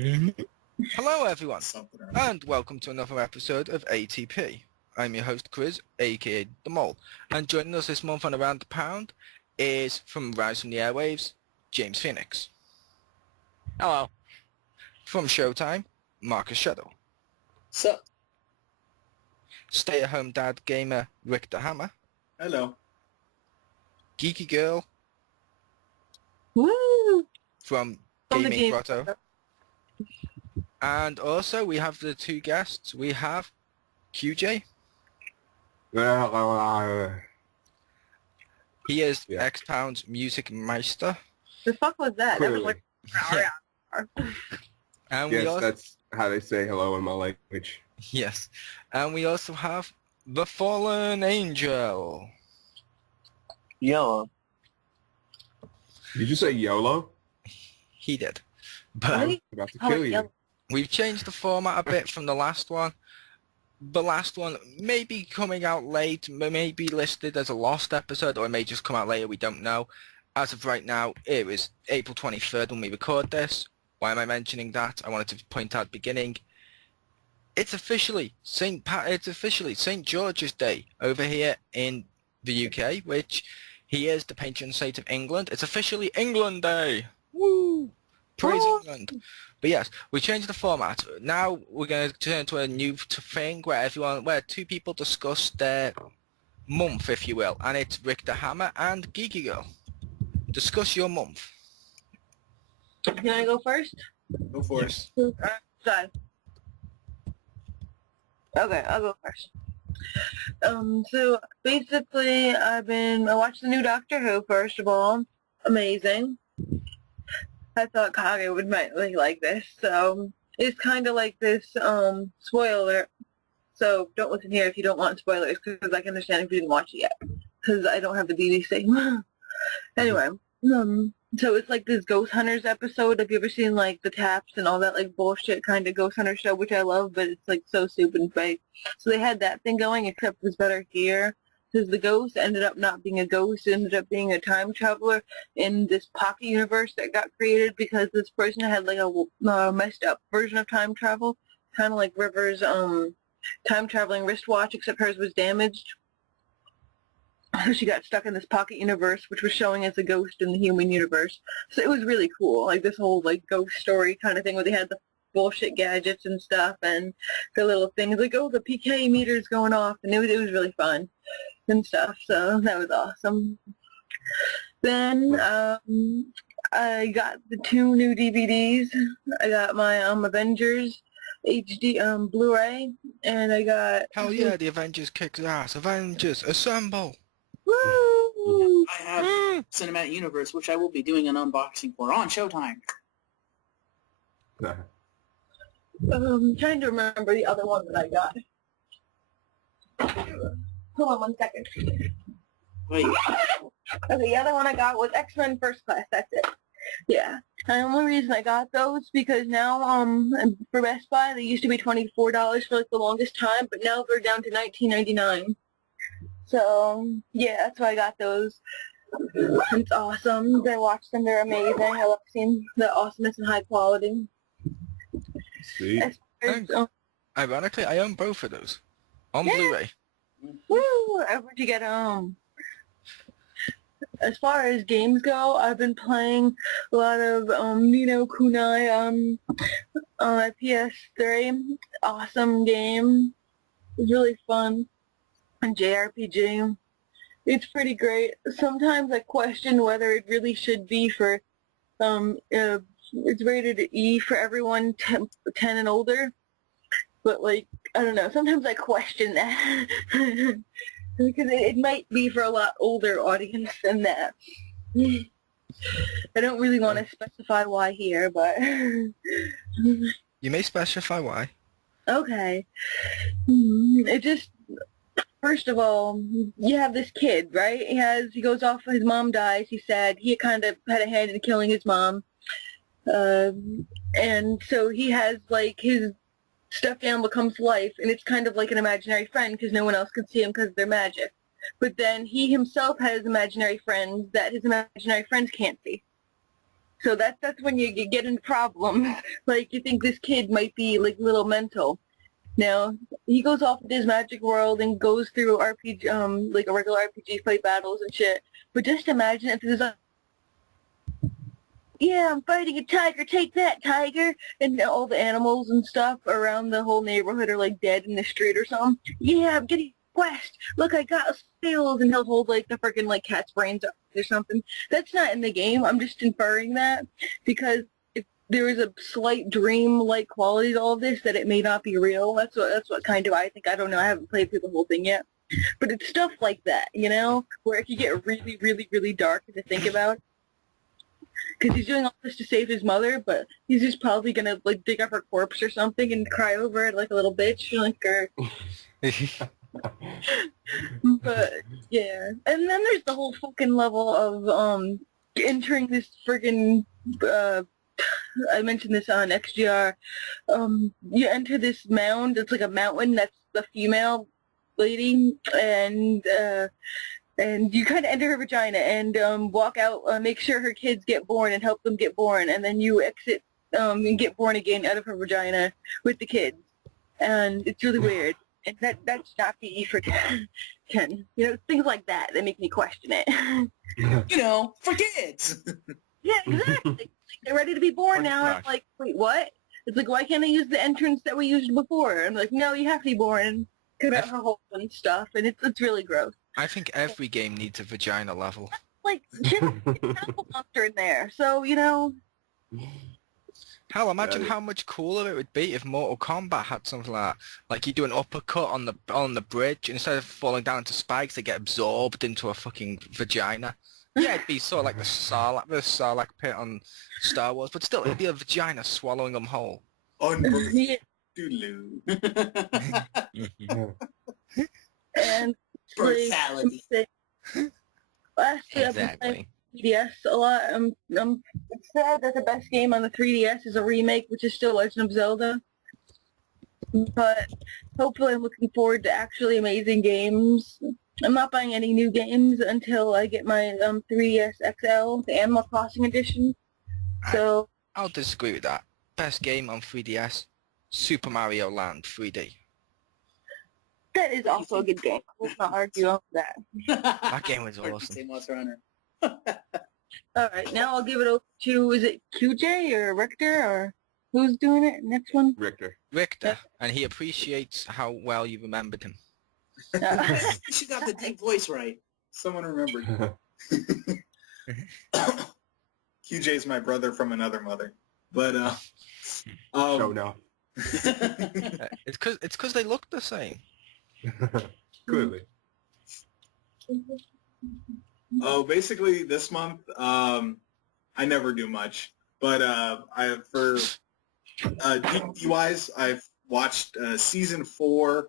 Hello everyone, and welcome to another episode of ATP. I'm your host Chriz, aka The Mole, and joining us this month on Around the Pound is, from Rise from the Airwaves, James Phoenix. Hello. From Showtime, Marcus Shadow. Sup? Stay-at-home dad gamer Rick the Hammer. Hello. GeekyGirl. Woo! From Gaming Grotto. And also we have the two guests. We have QJ. He is X-Pound's music meister. The fuck was that? Clearly. That was like... And Yes, we also, that's how they say hello in my language. yes. And we also have the Fallen Angel. Yo. Did you say YOLO? He did. But I'm about to kill you. we've changed the format a bit from the last one. The last one may be coming out late, may be listed as a lost episode, or it may just come out later, we don't know. As of right now, it was April 23rd when we record this. Why am I mentioning that? I wanted to point out at the beginning. It's officially St. George's Day over here in the UK, which he is the patron saint of England. It's officially England Day. Woo! Praise England. But yes, we changed the format. Now we're going to turn to a new thing where two people discuss their month, if you will, and it's Rick the Hammer and GeekyGirl. Discuss your month. Can I go first? Go for it. Sorry. Okay, I'll go first. So basically, I watched the new Doctor Who, first of all. Amazing. I thought Kage might really like this, so it's kind of like this, spoiler, so don't listen here if you don't want spoilers, because I can understand if you didn't watch it yet, because I don't have the BBC. Anyway, so it's like this Ghost Hunters episode. Have you ever seen, like, the Taps and all that, like, bullshit kind of Ghost Hunter show, which I love, but it's, like, so stupid and fake. So they had that thing going, except it was better here. Because the ghost ended up not being a ghost, it ended up being a time traveler in this pocket universe that got created because this person had like a messed up version of time travel, kind of like River's time traveling wristwatch, except hers was damaged. So she got stuck in this pocket universe, which was showing as a ghost in the human universe. So it was really cool, like this whole like ghost story kind of thing where they had the bullshit gadgets and stuff and the little things like, oh, the PK meter's going off, and it was really fun and stuff, so that was awesome. Then I got the two new DVDs. I got my Avengers HD Blu-ray, and I got... Hell yeah, the Avengers kicks ass. Avengers, assemble! Woo! I have Cinematic Universe, which I will be doing an unboxing for on Showtime. I'm trying to remember the other one that I got. Hold on 1 second. Wait. Okay, the other one I got was X-Men First Class, that's it. Yeah. And the only reason I got those because now, for Best Buy, they used to be $24 for like the longest time, but now they're down to $19.99. So, yeah, that's why I got those. It's awesome. I watched them, they're amazing. I love seeing the awesomeness and high quality. See? Ironically, I own both of those on Blu-ray. Woo! Where'd you get As far as games go, I've been playing a lot of Nino Kunai at PS3. Awesome game. It's really fun. And JRPG. It's pretty great. Sometimes I question whether it really should be for it's rated E for everyone 10 and older. But, like, I don't know. Sometimes I question that. Because it might be for a lot older audience than that. I don't really want to specify why here, but... You may specify why. Okay. It just... First of all, you have this kid, right? He goes off, his mom dies, he's sad. He kind of had a hand in killing his mom. And so he has, like, his stuffed animal becomes life, and it's kind of like an imaginary friend because no one else can see him because of their magic. But then he himself has imaginary friends that his imaginary friends can't see. So that's when you get into problems. Like, you think this kid might be, like, a little mental. Now, he goes off into his magic world and goes through RPG, like a regular RPG fight battles and shit. But just imagine if there's a, yeah, I'm fighting a tiger, take that, tiger! And all the animals and stuff around the whole neighborhood are, like, dead in the street or something. Yeah, I'm getting a quest! Look, I got skills! And he'll hold, like, the freaking, like, cat's brains up or something. That's not in the game. I'm just inferring that because if there is a slight dream-like quality to all of this, that it may not be real. That's what kind of I think. I don't know. I haven't played through the whole thing yet. But it's stuff like that, you know, where it can get really, really, really dark to think about. Because he's doing all this to save his mother, but he's just probably gonna, like, dig up her corpse or something and cry over it like a little bitch, like, or... But, yeah. And then there's the whole fucking level of, entering this friggin', I mentioned this on XGR, you enter this mound, it's like a mountain that's the female lady, and you kind of enter her vagina and walk out, make sure her kids get born and help them get born, and then you exit and get born again out of her vagina with the kids. And it's really weird. And that's not PE for 10. You know, things like that make me question it. You know, for kids. Yeah, exactly. Like, they're ready to be born now. I'm like, wait, what? It's like, why can't I use the entrance that we used before? I'm like, no, you have to be born and cut out her hole and stuff, and it's really gross. I think every game needs a vagina level. Like, shit, it's an apple monster in there, so, you know. Hell, imagine how much cooler it would be if Mortal Kombat had something like that. Like, you do an uppercut on the bridge, and instead of falling down into spikes, they get absorbed into a fucking vagina. Yeah, it'd be sort of like the Sarlacc pit on Star Wars, but still, it'd be a vagina swallowing them whole. Yeah. Doodaloo. And Brutality. Lastly, I've been playing 3DS a lot. It's sad that the best game on the 3DS is a remake, which is still Legend of Zelda. But hopefully I'm looking forward to actually amazing games. I'm not buying any new games until I get my 3DS XL, the Animal Crossing edition. So I'll disagree with that. Best game on 3DS, Super Mario Land 3D. that is also a good game. Let's not argue on that. That game was awesome. Say Monster Hunter. Alright, now I'll give it over to, is it QJ or Richter or who's doing it? Next one? Richter. Richter, and he appreciates how well you remembered him. She got the deep voice right. Someone remembered. QJ's my brother from another mother. But, Oh no. It's cause they look the same. Clearly. oh, basically this month, I never do much. But, for DVD-wise, I've watched, season 4,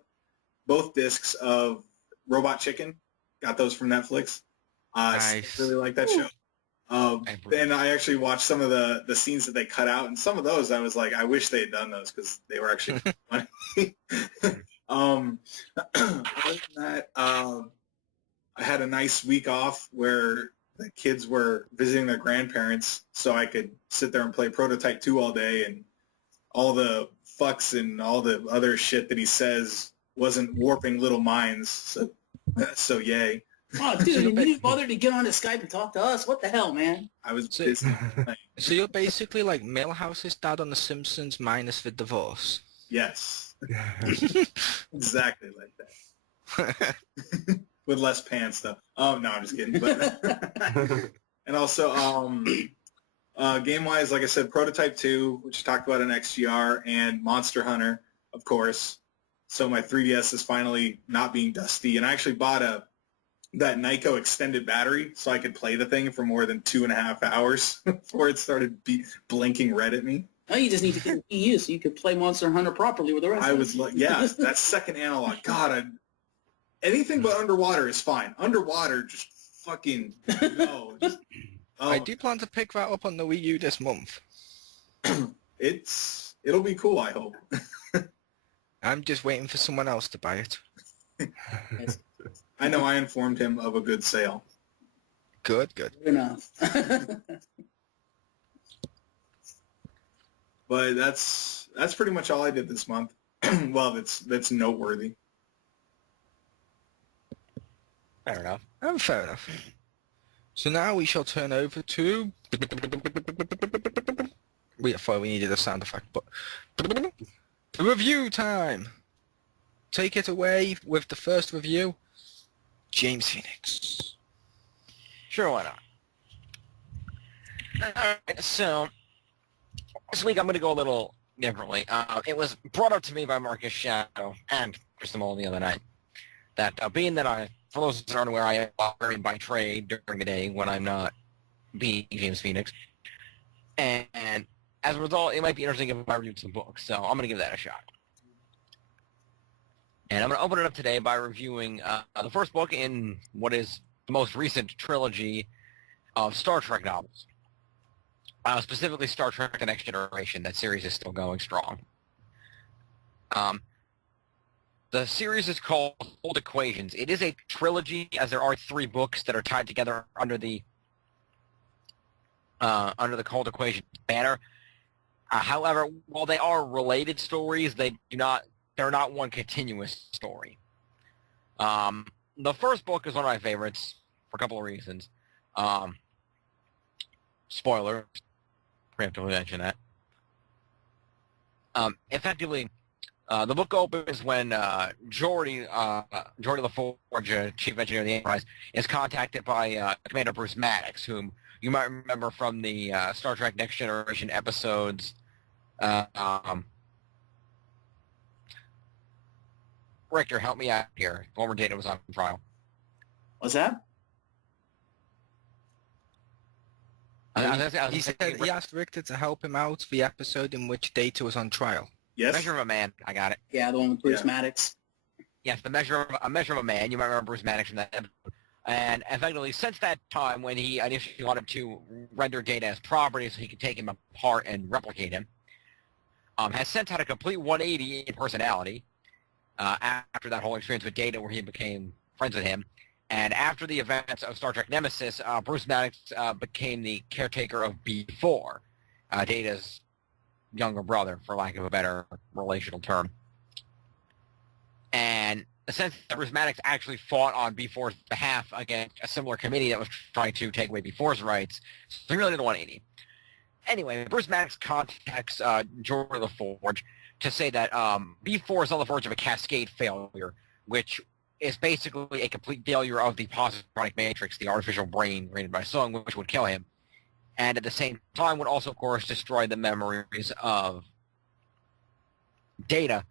both discs of Robot Chicken. Got those from Netflix. Nice. Really like that show. Then I actually watched some of the scenes that they cut out, and some of those I was like, I wish they had done those because they were actually funny. Other than that, I had a nice week off where the kids were visiting their grandparents, so I could sit there and play Prototype 2 all day, and all the fucks and all the other shit that he says wasn't warping little minds. So yay. Oh, dude, you didn't bother to get on his Skype and talk to us. What the hell, man? I was So- busy. So you're basically like Milhouse's dad on The Simpsons minus the divorce. Yes, exactly like that. With less pants, though. Oh, no, I'm just kidding. But and also, game-wise, like I said, Prototype 2, which I talked about in XGR, and Monster Hunter, of course. So my 3DS is finally not being dusty. And I actually bought that Nyko extended battery so I could play the thing for more than 2.5 hours before it started blinking red at me. Oh, you just need to get an EU so you could play Monster Hunter properly with the rest I of was us. like, yeah, that's second analog. God, anything but underwater is fine. Underwater, just fucking no. Just, I do plan to pick that up on the Wii U this month. It'll be cool, I hope. I'm just waiting for someone else to buy it. I know I informed him of a good sale. Good. Good enough. But that's pretty much all I did this month. Well, that's noteworthy. Fair enough. Fair enough. So now we shall turn over to... I thought we needed a sound effect, but... Review time! Take it away with the first review, James Phoenix. Sure, why not? Alright, so this week I'm going to go a little differently. It was brought up to me by Marcus Shadow and Chris Mole the other night that being that for those that aren't aware, I am operating by trade during the day when I'm not being James Phoenix. And as a result, it might be interesting if I reviewed some books, so I'm going to give that a shot. And I'm going to open it up today by reviewing the first book in what is the most recent trilogy of Star Trek novels. Specifically Star Trek The Next Generation. That series is still going strong. The series is called Cold Equations. It is a trilogy, as there are 3 books that are tied together under the Cold Equations banner. However, while they are related stories, they're not one continuous story. The first book is one of my favorites for a couple of reasons. Spoiler. Preemptively mention that. Effectively, the book opens when Geordi LaForge, Chief Engineer of the Enterprise, is contacted by Commander Bruce Maddox, whom you might remember from the Star Trek Next Generation episodes. Richter, help me out here. Former Data was on trial. What's that? He asked Richter to help him out the episode in which Data was on trial. Yes. Measure of a Man. I got it. Yeah, the one with Bruce Maddox. Yes, the Measure of a Man. You might remember Bruce Maddox from that episode. And effectively, since that time when he initially wanted to render Data as property so he could take him apart and replicate him, has since had a complete 180 in personality after that whole experience with Data where he became friends with him. And after the events of Star Trek Nemesis, Bruce Maddox became the caretaker of B4, Data's younger brother, for lack of a better relational term. And since Bruce Maddox actually fought on B4's behalf against a similar committee that was trying to take away B4's rights, so he really did a 180. Anyway, Bruce Maddox contacts Geordi LaForge to say that B4 is on the verge of a cascade failure, which is basically a complete failure of the positronic matrix, the artificial brain created by Sung, which would kill him. And at the same time would also, of course, destroy the memories of Data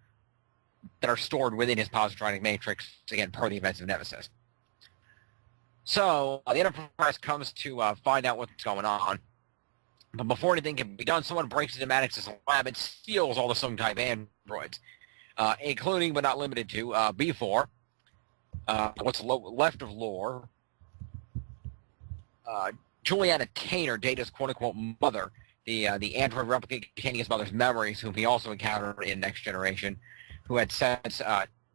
that are stored within his positronic matrix, again, per the events of Nemesis. So, the Enterprise comes to find out what's going on. But before anything can be done, someone breaks into Maddox's lab and steals all the Sung-type androids, including, but not limited to, B4, what's left of Lore, Juliana Tainer, Data's quote-unquote mother, the android replica containing his mother's memories, whom he also encountered in Next Generation, who had since,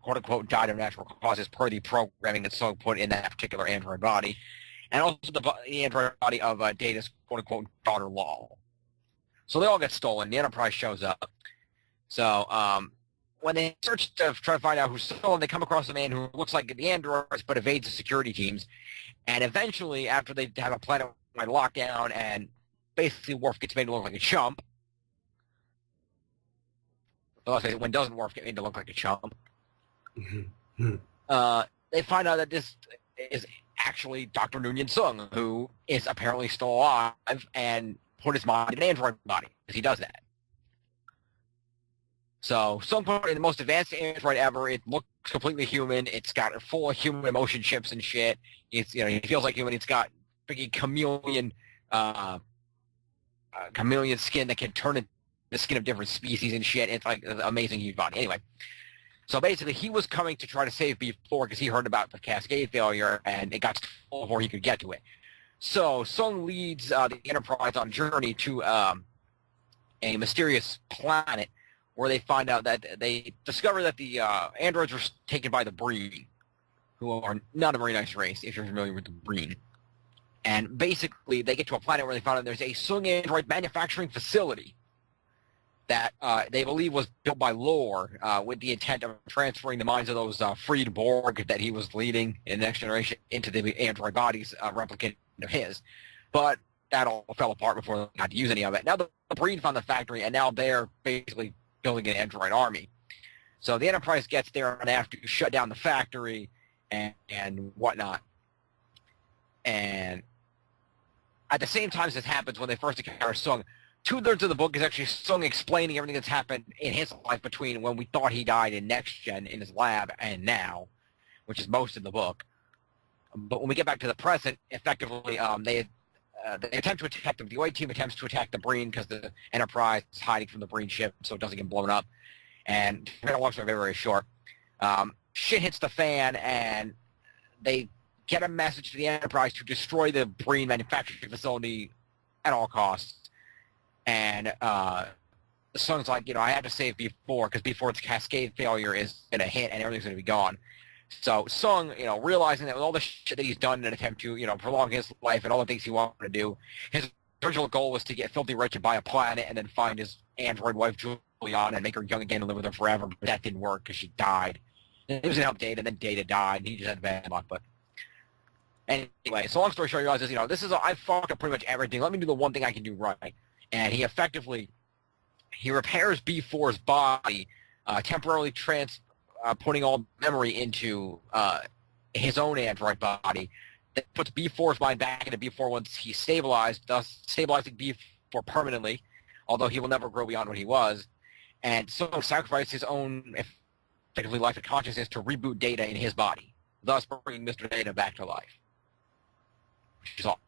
quote-unquote, died of natural causes per the programming that Sung put in that particular android body, and also the android body of Data's quote-unquote daughter, Lal. So they all get stolen. The Enterprise shows up. So when they search to try to find out who's stolen, they come across a man who looks like the androids but evades the security teams. And eventually, after they have a planet-wide lockdown and basically Worf gets made to look like a chump, well, when doesn't Worf get made to look like a chump, they find out that this is actually Dr. Noonien Sung, who is apparently still alive and put his mind in an android body, because he does that. So, Sung put in the most advanced android ever. It looks completely human. It's got full of human emotion chips and shit. It's, he feels like human. It's got freaking chameleon skin that can turn into the skin of different species and shit. It's like an amazing huge body. Anyway, so basically he was coming to try to save B4 because he heard about the cascade failure and it got stolen before he could get to it. So Sung leads the Enterprise on a journey to a mysterious planet where they find out that they discover that the androids were taken by the Breen, who are not a very nice race, if you're familiar with the Breen. And basically, they get to a planet where they find out there's a Sung android manufacturing facility, that they believe was built by Lore with the intent of transferring the minds of those freed Borg that he was leading in the Next Generation into the android bodies replicant of his. But that all fell apart before they got to use any of it. Now the Breen found the factory, and now they're basically building an android army. So the Enterprise gets there and they have to shut down the factory and whatnot. And at the same time as this happens, when they first encounter Sung, 2/3 of the book is actually Sung explaining everything that's happened in his life between when we thought he died in Next Gen in his lab and now, which is most of the book. But when we get back to the present, effectively, they attempt to attack the OA team attempts to attack the Breen because the Enterprise is hiding from the Breen ship so it doesn't get blown up. And the long story very, very short. Shit hits the fan, and they get a message to the Enterprise to destroy the Breen manufacturing facility at all costs. And Sung's like, I had to save B4 because B4's cascade failure is going to hit and everything's going to be gone. So Sung, realizing that with all the shit that he's done in an attempt to, prolong his life and all the things he wanted to do, his original goal was to get filthy rich and buy a planet and then find his android wife, Juliana, and make her young again and live with her forever. But that didn't work because she died. He was going to help Data, and then Data died, and he just had bad luck. But anyway, so long story short, he realizes, I fucked up pretty much everything. Let me do the one thing I can do right. And he effectively, repairs B4's body, temporarily putting all memory into his own android body. That puts B4's mind back into B4 once he's stabilized, thus stabilizing B4 permanently, although he will never grow beyond what he was. And so sacrificed his own, effectively, life and consciousness to reboot Data in his body, thus bringing Mr. Data back to life. Which is awesome.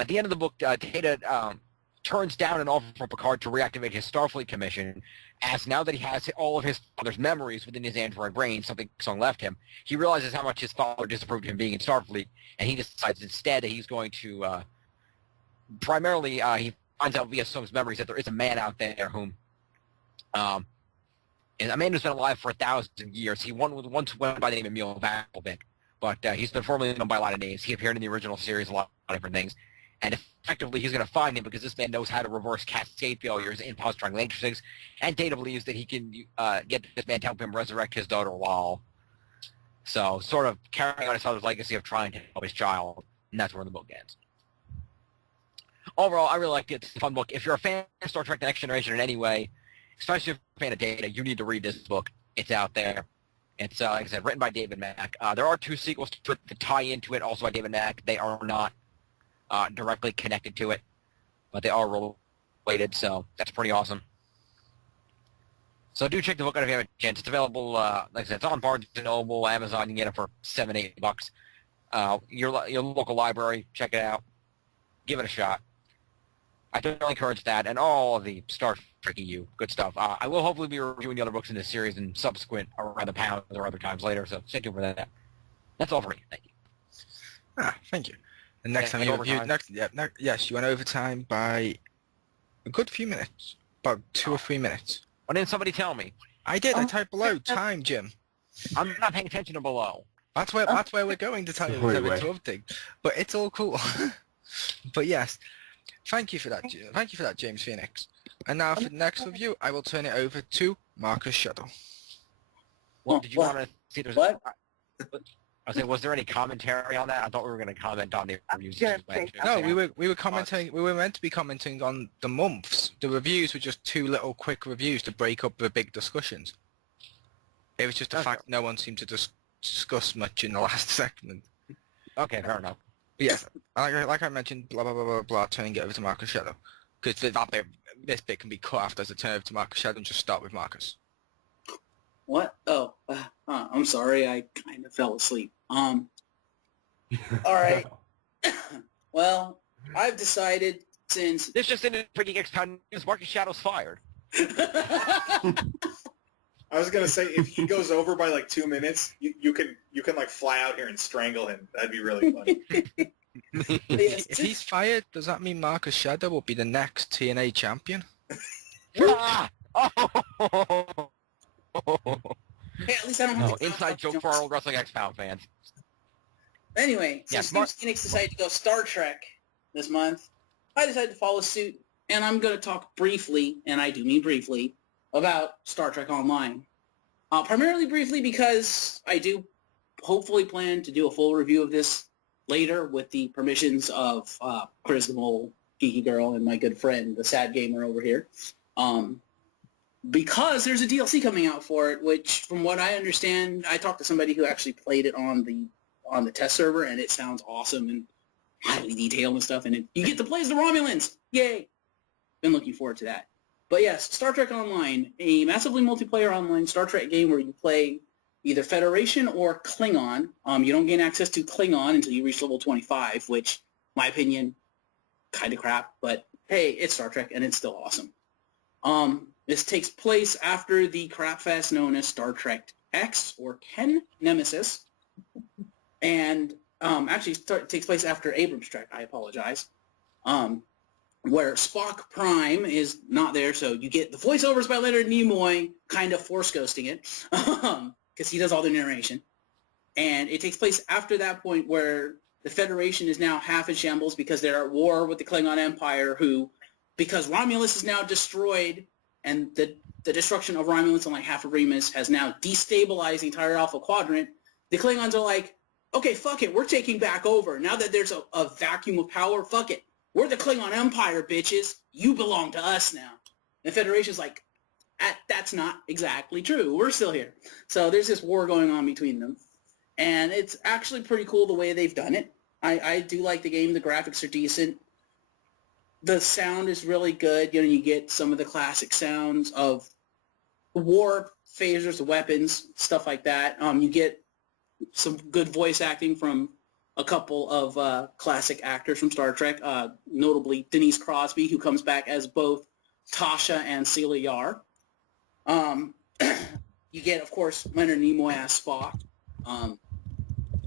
At the end of the book, Data turns down an offer from Picard to reactivate his Starfleet commission, as now that he has all of his father's memories within his android brain, something Sung left him, he realizes how much his father disapproved of him being in Starfleet, and he decides instead that he's going to, primarily, he finds out via Sung's memories that there is a man out there whom, and a man who's been alive for 1,000 years. He once went by the name of Emil Vakovic, but he's been formerly known by a lot of names. He appeared in the original series, a lot of different things. And effectively, he's going to find him because this man knows how to reverse cascade failures in positronic matrices, and Data believes that he can get this man to help him resurrect his daughter, Lal. So, sort of carrying on his father's legacy of trying to help his child, and that's where the book ends. Overall, I really liked it. It's a fun book. If you're a fan of Star Trek The Next Generation in any way, especially if you're a fan of Data, you need to read this book. It's out there. It's, like I said, written by David Mack. There are 2 sequels to it that tie into it, also by David Mack. They are not directly connected to it, but they are related, so that's pretty awesome. So do check the book out if you have a chance. It's available, like I said, it's on Barnes & Noble, Amazon. You can get it for $7-8. Your local library, check it out. Give it a shot. I definitely encourage that, and all of the Star Trek EU. Good stuff. I will hopefully be reviewing the other books in this series in subsequent Around the Pound or other times later, so stay tuned for that. That's all for me. Thank you. Thank you. And next time you reviewed, yes, you went overtime by a good few minutes, about 2 or 3 minutes. Why didn't somebody tell me? I did. I typed below time, Jim. I'm not paying attention to below. That's where we're going to tell you the other thing. But it's all cool. But yes, thank you for that. Thank you for that, James Phoenix. And now for the next review, I will turn it over to Marcus Shadow. Well, did you want to see there's what? I was saying, was there any commentary on that? I thought we were going to comment on the reviews. No, we were commenting. We were meant to be commenting on the months. The reviews were just 2 little quick reviews to break up the big discussions. It was just a fact no one seemed to discuss much in the last segment. Okay, fair enough. But yes, like I mentioned, blah blah blah blah blah. Turning it over to Marcus Shadow, because this bit can be cut after as a turn over to Marcus Shadow and just start with Marcus. What? Oh, I'm sorry. I kind of fell asleep. All right. Well, I've decided since this just ended freaking X-Pound News. Marcus Shadow's fired. I was gonna say if he goes over by like 2 minutes, you can like fly out here and strangle him. That'd be really funny. If he's fired, does that mean Marcus Shadow will be the next TNA champion? Hey, at least I don't have to inside joke for our old Wrestling X-Pound fans. Anyway, since Phoenix decided to go Star Trek this month, I decided to follow suit and I'm going to talk briefly, and I do mean briefly, about Star Trek Online. Primarily briefly because I do hopefully plan to do a full review of this later with the permissions of Chriz the Mole, GeekyGirl, and my good friend, the Sad Gamer over here. Because there's a DLC coming out for it, which, from what I understand, I talked to somebody who actually played it on the test server, and it sounds awesome and highly detailed and stuff, and you get to play as the Romulans! Yay! Been looking forward to that. But yes, Star Trek Online, a massively multiplayer online Star Trek game where you play either Federation or Klingon. You don't gain access to Klingon until you reach level 25, which, in my opinion, kind of crap, but hey, it's Star Trek, and it's still awesome. This takes place after the crapfest known as Star Trek X, or Ken Nemesis, and actually takes place after Abrams Trek, I apologize, where Spock Prime is not there, so you get the voiceovers by Leonard Nimoy kind of force ghosting it, because he does all the narration. And it takes place after that point where the Federation is now half in shambles because they're at war with the Klingon Empire, who, because Romulus is now destroyed, and the destruction of Romulus and like half of Remus has now destabilized the entire Alpha Quadrant, the Klingons are like, okay, fuck it, we're taking back over. Now that there's a vacuum of power, fuck it. We're the Klingon Empire, bitches. You belong to us now. And Federation's like, that's not exactly true. We're still here. So there's this war going on between them. And it's actually pretty cool the way they've done it. I do like the game. The graphics are decent. The sound is really good. You know, you get some of the classic sounds of war phasers, weapons, stuff like that. You get some good voice acting from a couple of classic actors from Star Trek, notably Denise Crosby, who comes back as both Tasha and Celia Yar. You get, of course, Leonard Nimoy as Spock. I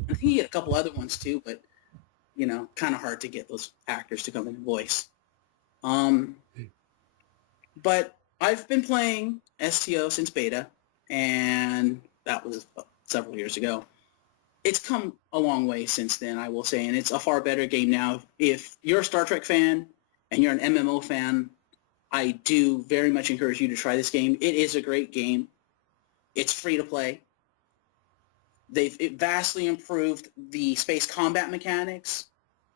think you get a couple other ones too, but, you know, kind of hard to get those actors to come in and voice. But I've been playing STO since beta, and that was several years ago. It's come a long way since then, I will say, and it's a far better game now. If you're a Star Trek fan and you're an MMO fan, I do very much encourage you to try this game. It is a great game. It's free to play. They've vastly improved the space combat mechanics,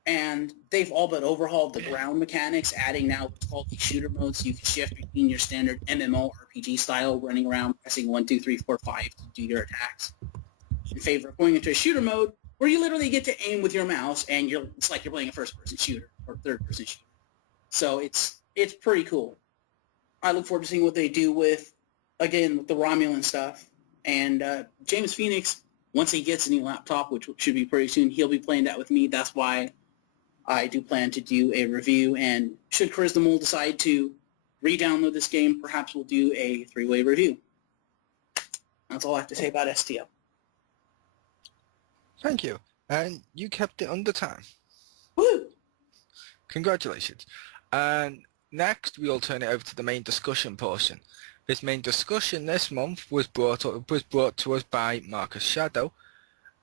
and they've all but overhauled the ground mechanics, adding now what's called the shooter mode, so you can shift between your standard MMO RPG style, running around pressing 1, 2, 3, 4, 5 to do your attacks, in favor of going into a shooter mode where you literally get to aim with your mouse, and it's like you're playing a first-person shooter or third-person shooter. So it's pretty cool. I look forward to seeing what they do with, again, with the Romulan stuff. And James Phoenix, once he gets a new laptop, which should be pretty soon, he'll be playing that with me. That's why I do plan to do a review. And should Chriz the Mole decide to re-download this game, perhaps we'll do a 3-way review. That's all I have to say about STO. Thank you. And you kept it under time. Woo! Congratulations. And next, we'll turn it over to the main discussion portion. This main discussion this month was brought to us by Marcus Shadow,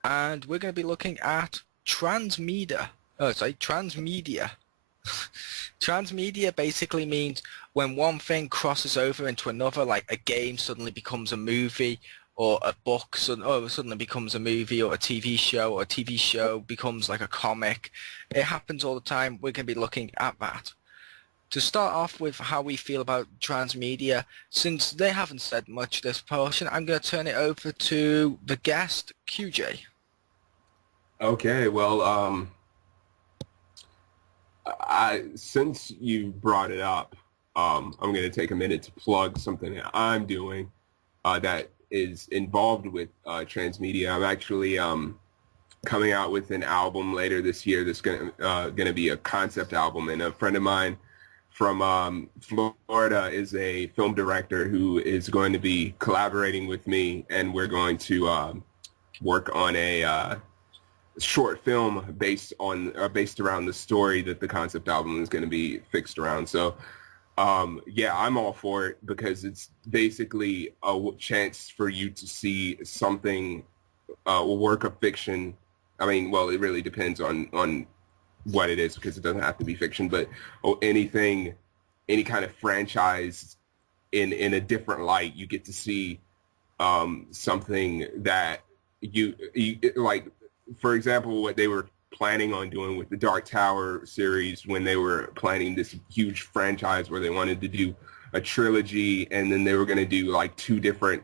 and we're going to be looking at TransMedia. TransMedia. TransMedia basically means when one thing crosses over into another, like a game suddenly becomes a movie, or a book suddenly becomes a movie, or a TV show, or a TV show becomes like a comic. It happens all the time. We're going to be looking at that. To start off with how we feel about TransMedia, since they haven't said much this portion, I'm going to turn it over to the guest, QJ. Okay, well, since you brought it up, I'm going to take a minute to plug something that I'm doing that is involved with TransMedia. I'm actually coming out with an album later this year that's going to be a concept album, and a friend of mine from Florida is a film director who is going to be collaborating with me, and we're going to work on a short film based around the story that the concept album is going to be fixed around. So yeah, I'm all for it because it's basically a chance for you to see something, a work of fiction. I mean, well, it really depends on what it is, because it doesn't have to be fiction, but anything any kind of franchise in a different light. You get to see something that you like, for example, what they were planning on doing with the Dark Tower series when they were planning this huge franchise where they wanted to do a trilogy, and then they were going to do like 2 different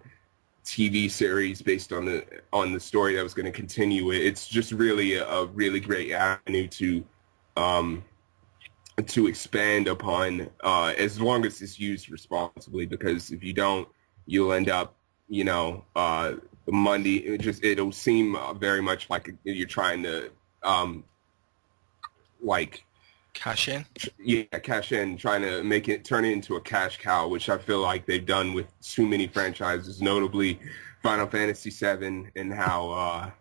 TV series based on the story that was going to continue it. It's just really a really great avenue to expand upon, as long as it's used responsibly, because if you don't, you'll end up, Monday, it'll seem very much like you're trying to Cash in? Cash in, trying to turn it into a cash cow, which I feel like they've done with too many franchises, notably Final Fantasy VII, and how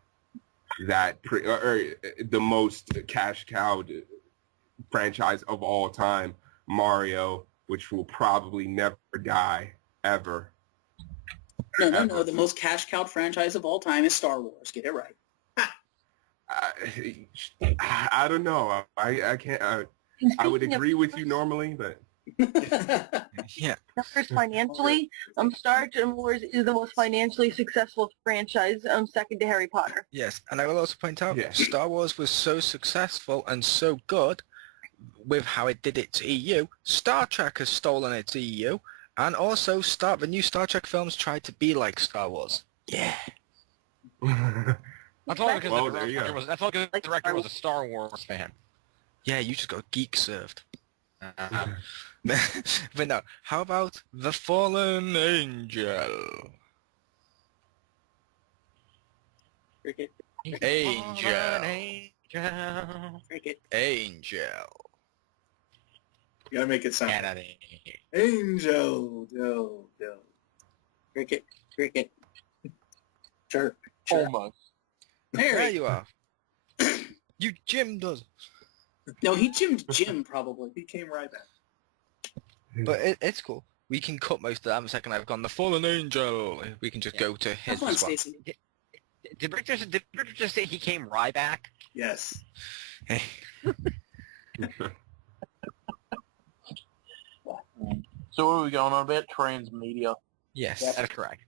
the most cash cow franchise of all time, Mario, which will probably never die, ever. No. The most cash cow franchise of all time is Star Wars. Get it right. I don't know. I can't. I would agree with you normally, but Yeah. Numbers financially, Star Wars is the most financially successful franchise, second to Harry Potter. Yes, and I will also point out, Yeah. Star Wars was so successful and so good with how it did its EU. Star Trek has stolen its EU, and also the new Star Trek films tried to be like Star Wars. Yeah. That's all because Well, the there you director go. was. That's all because the director was a Star Wars fan. Yeah, you just got geek served. But no, how about The Fallen Angel? Cricket. Angel. Cricket. Angel. You gotta make it sound. Kennedy. Angel. Yo. Cricket. Cricket. Chirp. Almost. There Harry. you are. You Jim does. No, he Jim's Jim probably. He came right back. But it's cool. We can cut most of that in a second. I've gone The Fallen Angel. We can just go to Have his fun, as well. Stacey. Did Rick just say he came Ryback? Yes. So what are we going on about? TransMedia. Yes. That's correct.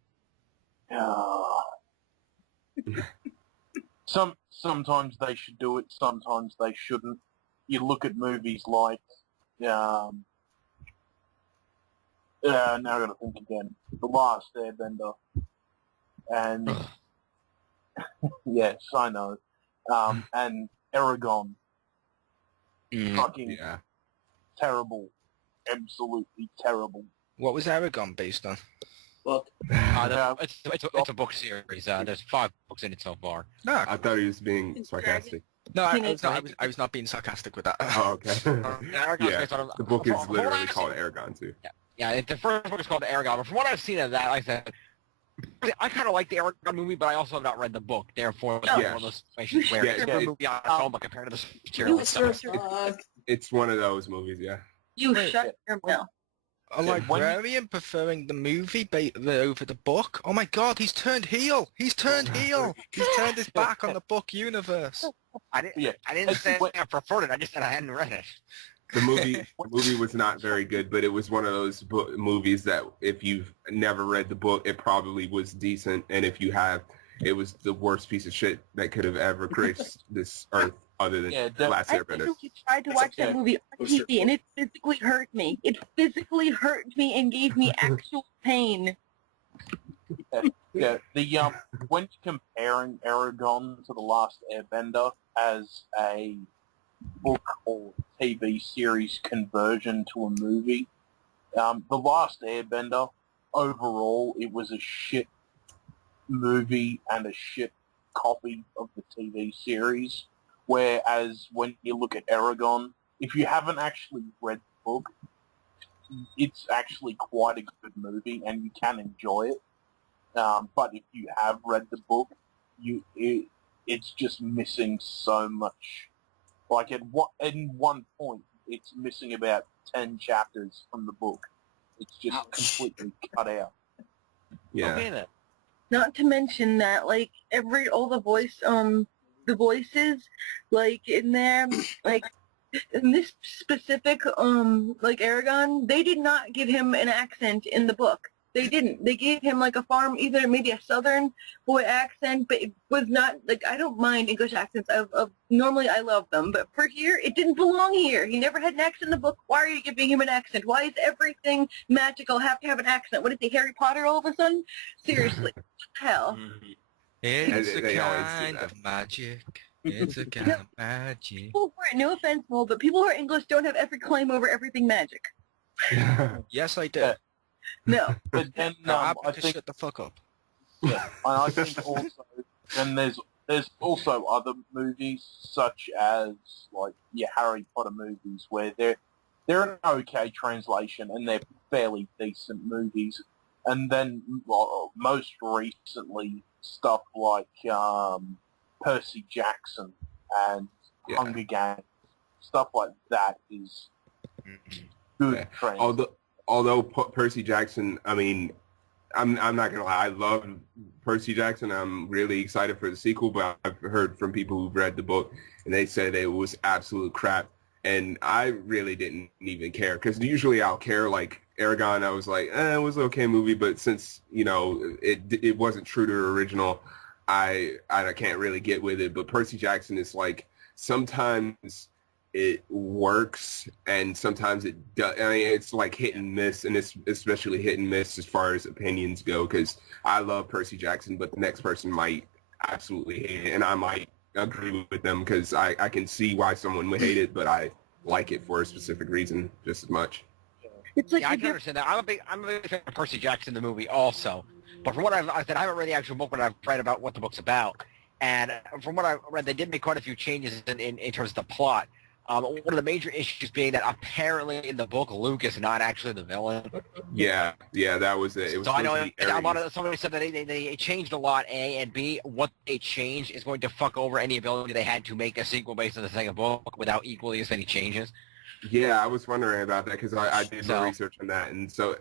Sometimes they should do it, sometimes they shouldn't. You look at movies like, now I gotta think again, The Last Airbender, and yes, I know, and Aragon, fucking yeah. terrible, absolutely terrible. What was Aragon based on? Look, It's a book series. There's 5 books in it so far. No, I thought he was being sarcastic. no, I was not being sarcastic with that. Oh, okay. Aragon's Yeah, based on- the book is from what literally I've called seen- Aragon too. Yeah, the first book is called Aragon, but from what I've seen of that, like I said, I kind of like the Aragon movie, but I also have not read the book. Therefore, it's Yeah. one of those situations where Yeah, it's yeah, a movie on its own, but compared to the material you itself. suck. It's one of those movies, yeah. You Wait, shut your mouth. A librarian preferring the movie over the book? Oh my god, he's turned heel! He's turned heel! He's turned his back on the book universe! I didn't It's- say I preferred it. I just said I hadn't read it. The movie was not very good, but it was one of those movies that if you've never read the book, it probably was decent, and if you have, it was the worst piece of shit that could have ever graced this earth, other than Last I Airbender. literally tried to watch that movie on TV, and it physically hurt me. It physically hurt me and gave me actual pain. Yeah, when comparing Aragon to The Last Airbender as a book or TV series conversion to a movie, The Last Airbender, overall, it was a shit movie and a shit copy of the TV series. Whereas when you look at Aragon, if you haven't actually read the book, it's actually quite a good movie and you can enjoy it. But if you have read the book, it's just missing so much. Like at one point, it's missing about 10 chapters from the book. It's just completely cut out. Yeah. Okay then. Not to mention that, like, all the voices, like, in there, like, in this specific, like Aragon, they did not give him an accent in the book. They didn't. They gave him like a either maybe a Southern boy accent, but it was not like, I don't mind English accents. Normally I love them, but for here, it didn't belong here. He never had an accent in the book. Why are you giving him an accent? Why is everything magical have to have an accent? What is he, Harry Potter all of a sudden? Seriously, what the hell? It's a They always do kind that. of magic. It's a kind of magic. People who are, no offense, Mo, but people who are English don't have every claim over everything magic. Yes, I do. No. But then No, I I can think shut the fuck up. yeah, and I think also then there's also other movies such as like your Harry Potter movies where they're an okay translation and they're fairly decent movies, and then most recently stuff like Percy Jackson and Yeah. Hunger Games, stuff like that is good. Yeah. Translation. Although Percy Jackson, I mean, I'm not gonna lie, I love Percy Jackson. I'm really excited for the sequel, but I've heard from people who've read the book and they said it was absolute crap, and I really didn't even care because usually I'll care. Like Aragon, I was like, it was an okay movie, but since it wasn't true to the original, I can't really get with it. But Percy Jackson is like sometimes it works and sometimes it does. I mean, it's like hit and miss, and it's especially hit and miss as far as opinions go, because I love Percy Jackson, but the next person might absolutely hate it, and I might agree with them because I can see why someone would hate it, but I like it for a specific reason just as much. It's like Yeah, I can understand that. I'm a big fan of Percy Jackson, the movie, also. But from what I haven't read the actual book, but I've read about what the book's about. And from what I read, they did make quite a few changes in terms of the plot. One of the major issues being that apparently in the book, Luke is not actually the villain. Yeah, that was it. It was So I know supposed to be a lot Ares. of somebody said that they changed a lot, A, and B, what they changed is going to fuck over any ability they had to make a sequel based on the second book without equally as many changes. Yeah, I was wondering about that because I did my research on that, and so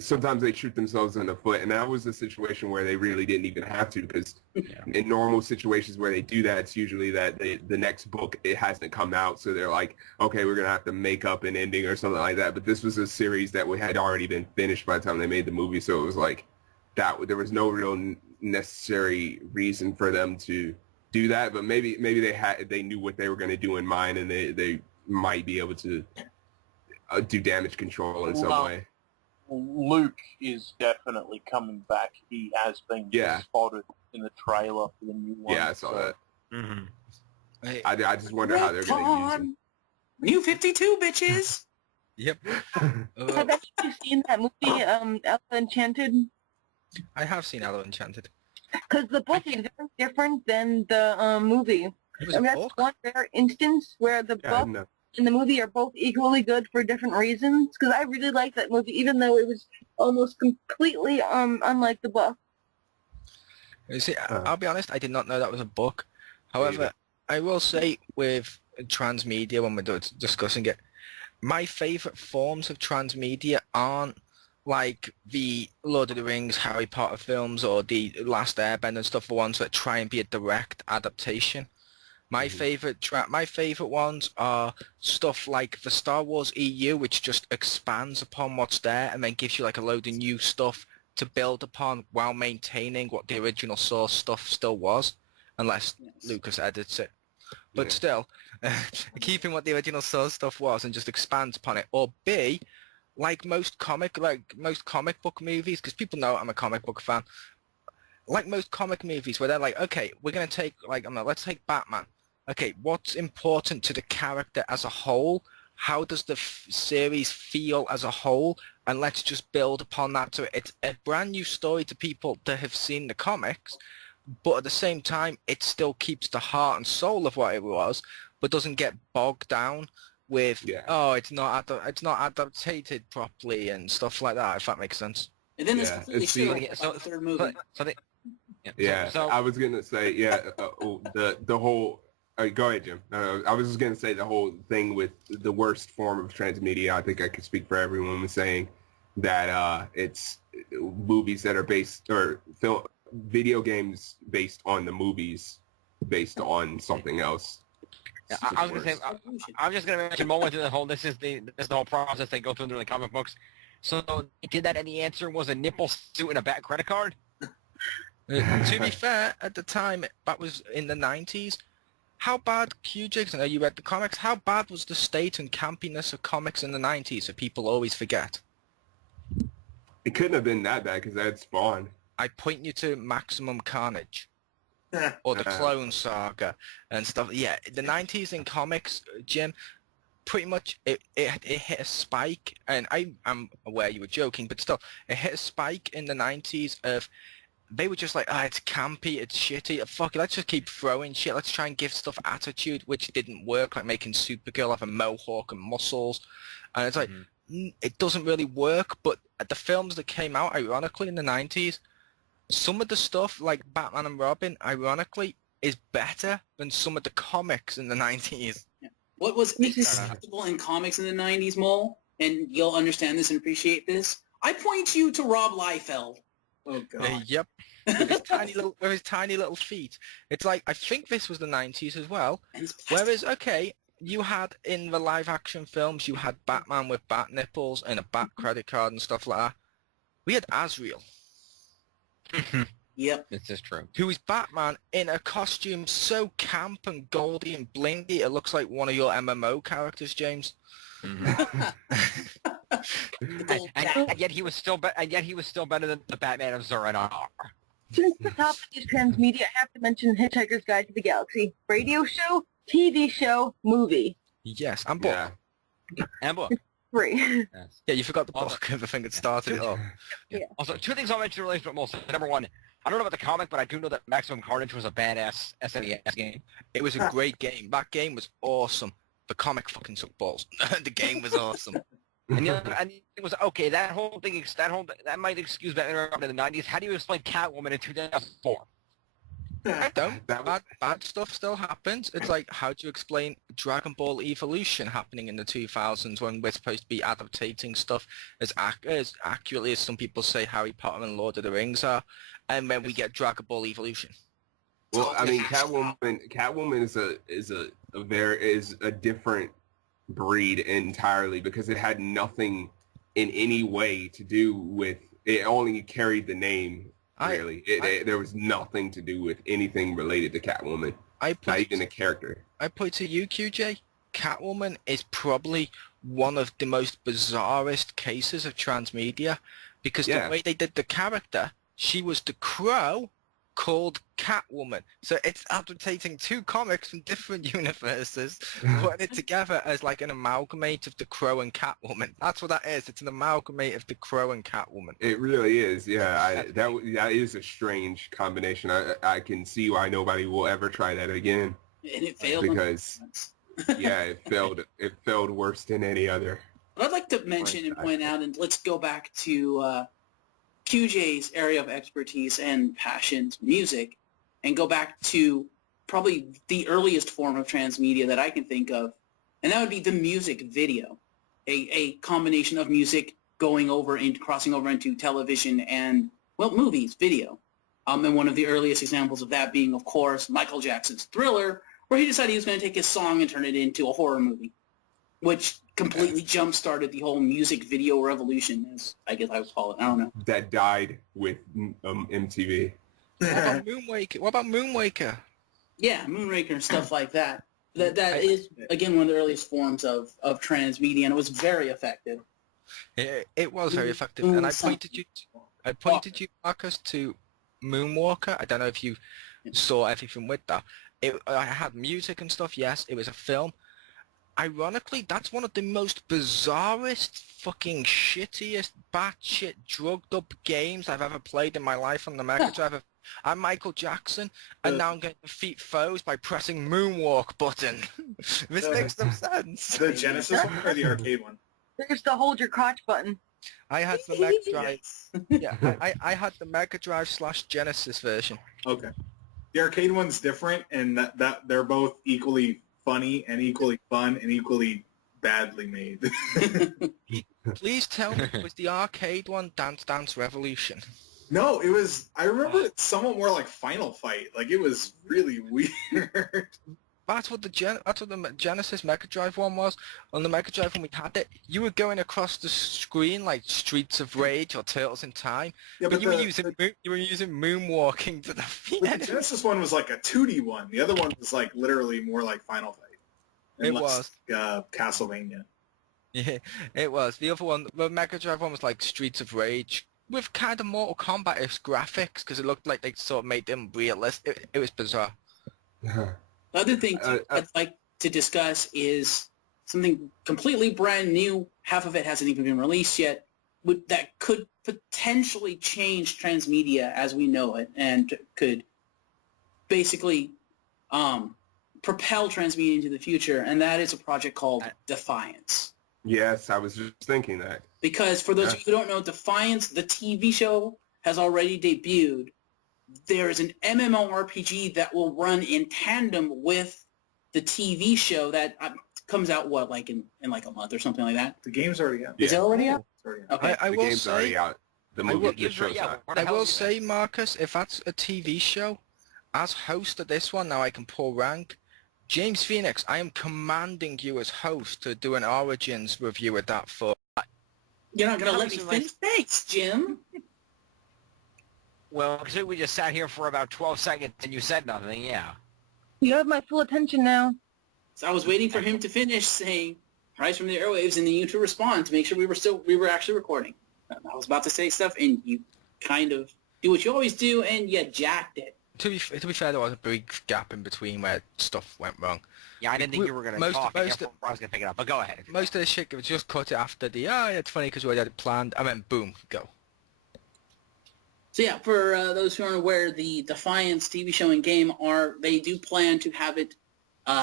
sometimes they shoot themselves in the foot, and that was a situation where they really didn't even have to, because in normal situations where they do that, it's usually that the next book, it hasn't come out, so they're like, okay, we're going to have to make up an ending or something like that, but this was a series that had already been finished by the time they made the movie, so it was like, that there was no real necessary reason for them to do that, but maybe they knew what they were going to do in mind, and they might be able to do damage control in some way. Luke is definitely coming back. He has been spotted in the trailer for the new one. Yeah, I saw that. Mm-hmm. I just wonder how they're going to use him. New 52, bitches! Yep. Have you seen that movie, Ella Enchanted? I have seen Ella Enchanted. Because the book is very different than the movie. It was I mean, a that's book? one rare instance where the book No. and the movie are both equally good for different reasons. Because I really liked that movie, even though it was almost completely unlike the book. You see, I'll be honest, I did not know that was a book. However, I will say with TransMedia, when we're discussing it, my favourite forms of TransMedia aren't like the Lord of the Rings, Harry Potter films, or the Last Airbender and stuff, the ones that try and be a direct adaptation. My favorite ones are stuff like the Star Wars EU, which just expands upon what's there and then gives you like a load of new stuff to build upon while maintaining what the original source stuff still was, unless Lucas edits it. But still, keeping what the original source stuff was and just expands upon it. Or B, like most comic book movies, because people know I'm a comic book fan. Like most comic movies, where they're like, okay, we're gonna take let's take Batman. Okay, what's important to the character as a whole? How does the series feel as a whole? And let's just build upon that. So it's a brand new story to people that have seen the comics, but at the same time, it still keeps the heart and soul of what it was, but doesn't get bogged down with it's not adapted properly and stuff like that. If that makes sense. And then it's completely shit the third movie. So I was gonna say the whole. Go ahead, Jim. I was just gonna say the whole thing with the worst form of transmedia. I think I could speak for everyone with saying that it's movies that are based or video games based on the movies based on something else. Yeah, It's I was the gonna say, worst. I'm just gonna mention one more to the whole. This is the whole process they go through in the comic books. So they did that, and the answer was a nipple suit and a bat credit card. To be fair, at the time, that was in the 90s. How bad, QJ, I know you read the comics, how bad was the state and campiness of comics in the 90s that people always forget? It couldn't have been that bad because I had Spawn. I point you to Maximum Carnage or the Uh, Clone Saga and stuff. Yeah, the 90s in comics, Jim, pretty much it hit a spike, and I'm aware you were joking, but still, it hit a spike in the 90s of they were just like, it's campy, it's shitty, fuck it, let's just keep throwing shit, let's try and give stuff attitude, which didn't work, like making Supergirl have a mohawk and muscles, and it's like, it doesn't really work, but the films that came out, ironically, in the 90s, some of the stuff, like Batman and Robin, ironically, is better than some of the comics in the 90s. Yeah. What was acceptable in comics in the 90s, Mole, and you'll understand this and appreciate this, I point you to Rob Liefeld. Oh god. Yep. With his tiny little feet. It's like, I think this was the 90s as well. And it's plastic. Whereas, okay, you had in the live action films, you had Batman with bat nipples and a bat credit card and stuff like that. We had Azrael, Yep. This is true. who is Batman in a costume so camp and goldy and blingy, it looks like one of your MMO characters, James. The gold And yet he was still better than the Batman of Zur-En-Arr. Since the topic is transmedia, I have to mention Hitchhiker's Guide to the Galaxy. Radio show, TV show, movie. Yes, I'm bored. Yeah. And book. Free. Yes. Yeah, you forgot the Also- book of the thing that started it all. Also, two things I'll mention in relation to it most. Number one, I don't know about the comic, but I do know that Maximum Carnage was a badass SNES game. It was a great game. That game was awesome. The comic fucking took balls. The game was awesome. And the other, and it was okay. That whole thing, that might excuse Batman in the '90s. How do you explain Catwoman in 2004? I don't. That Bad stuff still happens. It's like, how do you explain Dragon Ball Evolution happening in the 2000s when we're supposed to be adaptating stuff as accurately as some people say Harry Potter and Lord of the Rings are, and then we get Dragon Ball Evolution. Well, I mean, Catwoman is a different breed entirely because it had nothing in any way to do with it. Only carried the name. Really, there was nothing to do with anything related to Catwoman. Not even a character. I put to you, QJ, Catwoman is probably one of the most bizarrest cases of transmedia because the way they did the character, she was the Crow called Catwoman. So it's adaptating two comics from different universes, putting it together as like an amalgamate of the Crow and Catwoman. That's what that is. It's an amalgamate of the Crow and Catwoman. It really is. Yeah, that is a strange combination. I can see why nobody will ever try that again. And it failed. Because it failed worse than any other. What I'd like to mention and point out, and let's go back to QJ's area of expertise and passions, music, and go back to probably the earliest form of transmedia that I can think of, and that would be the music video, a combination of music going over and crossing over into television and, well, movies, video. And one of the earliest examples of that being, of course, Michael Jackson's Thriller, where he decided he was going to take his song and turn it into a horror movie, which completely jump-started the whole music video revolution, as I guess I would call it. I don't know. That died with MTV. What about Moonwaker? Yeah, Moonraker and stuff like that. That is, again, one of the earliest forms of transmedia, and it was very effective. It was very effective, and I pointed you, Marcus, to Moonwalker. I don't know if you saw everything with that. I had music and stuff, yes, it was a film. Ironically, that's one of the most bizarrest, fucking shittiest, batshit, drugged-up games I've ever played in my life on the Mega Drive. I'm Michael Jackson, and now I'm going to defeat foes by pressing Moonwalk button. This makes no sense. The Genesis one or the arcade one? There's the hold your crotch button. I had the Mega Drive. Yeah, I had the Mega Drive / Genesis version. Okay. The arcade one's different, and that they're both equally funny and equally fun and equally badly made. Please tell me it was the arcade one, Dance Dance Revolution. No, it was. I remember it somewhat more like Final Fight. Like it was really weird. that's what the Genesis Mega Drive one was. On the Mega Drive when we had it, you were going across the screen like Streets of Rage or Turtles in Time, Yeah, but you were using moonwalking to defeat but the enemies. Genesis one was like a 2D one. The other one was like literally more like Final Fight. It was. Castlevania. Yeah, it was. The other one, the Mega Drive one was like Streets of Rage with kind of Mortal Kombat-esque graphics because it looked like they sort of made them realistic. It was bizarre. The other thing I'd like to discuss is something completely brand new. Half of it hasn't even been released yet. That could potentially change transmedia as we know it, and could basically propel transmedia into the future. And that is a project called Defiance. Yes, I was just thinking that. Because for those of you who don't know, Defiance, the TV show, has already debuted. There is an MMORPG that will run in tandem with the TV show that comes out, what, like in like a month or something like that? The game's already out. Is it already out? It's already out. Okay. I The will game's already say, out. The movie, the show's out. I will say, Marcus, if that's a TV show, as host of this one, now I can pull rank. James Phoenix, I am commanding you as host to do an Origins review of that for. You're not going to let me finish? Thanks, Jim. Well, considering we just sat here for about 12 seconds and you said nothing, yeah. You have my full attention now. So I was waiting for him to finish saying Chriz from the airwaves and then you to respond to make sure we were actually recording. I was about to say stuff and you kind of do what you always do and you jacked it. To be fair, there was a big gap in between where stuff went wrong. Yeah, I didn't think you were going to talk. I was going to pick it up, but go ahead. Most of the shit was just cut it after the, it's funny because we already had it planned, and then boom, go. So yeah, for those who aren't aware, the Defiance TV show and game they do plan to have it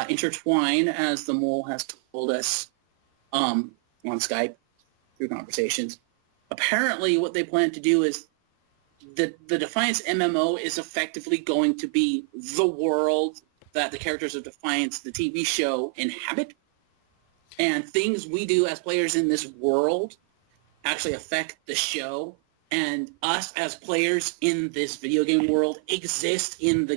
intertwine, as the mole has told us on Skype through conversations. Apparently what they plan to do is the Defiance MMO is effectively going to be the world that the characters of Defiance, the TV show, inhabit. And things we do as players in this world actually affect the show. And us as players in this video game world exist in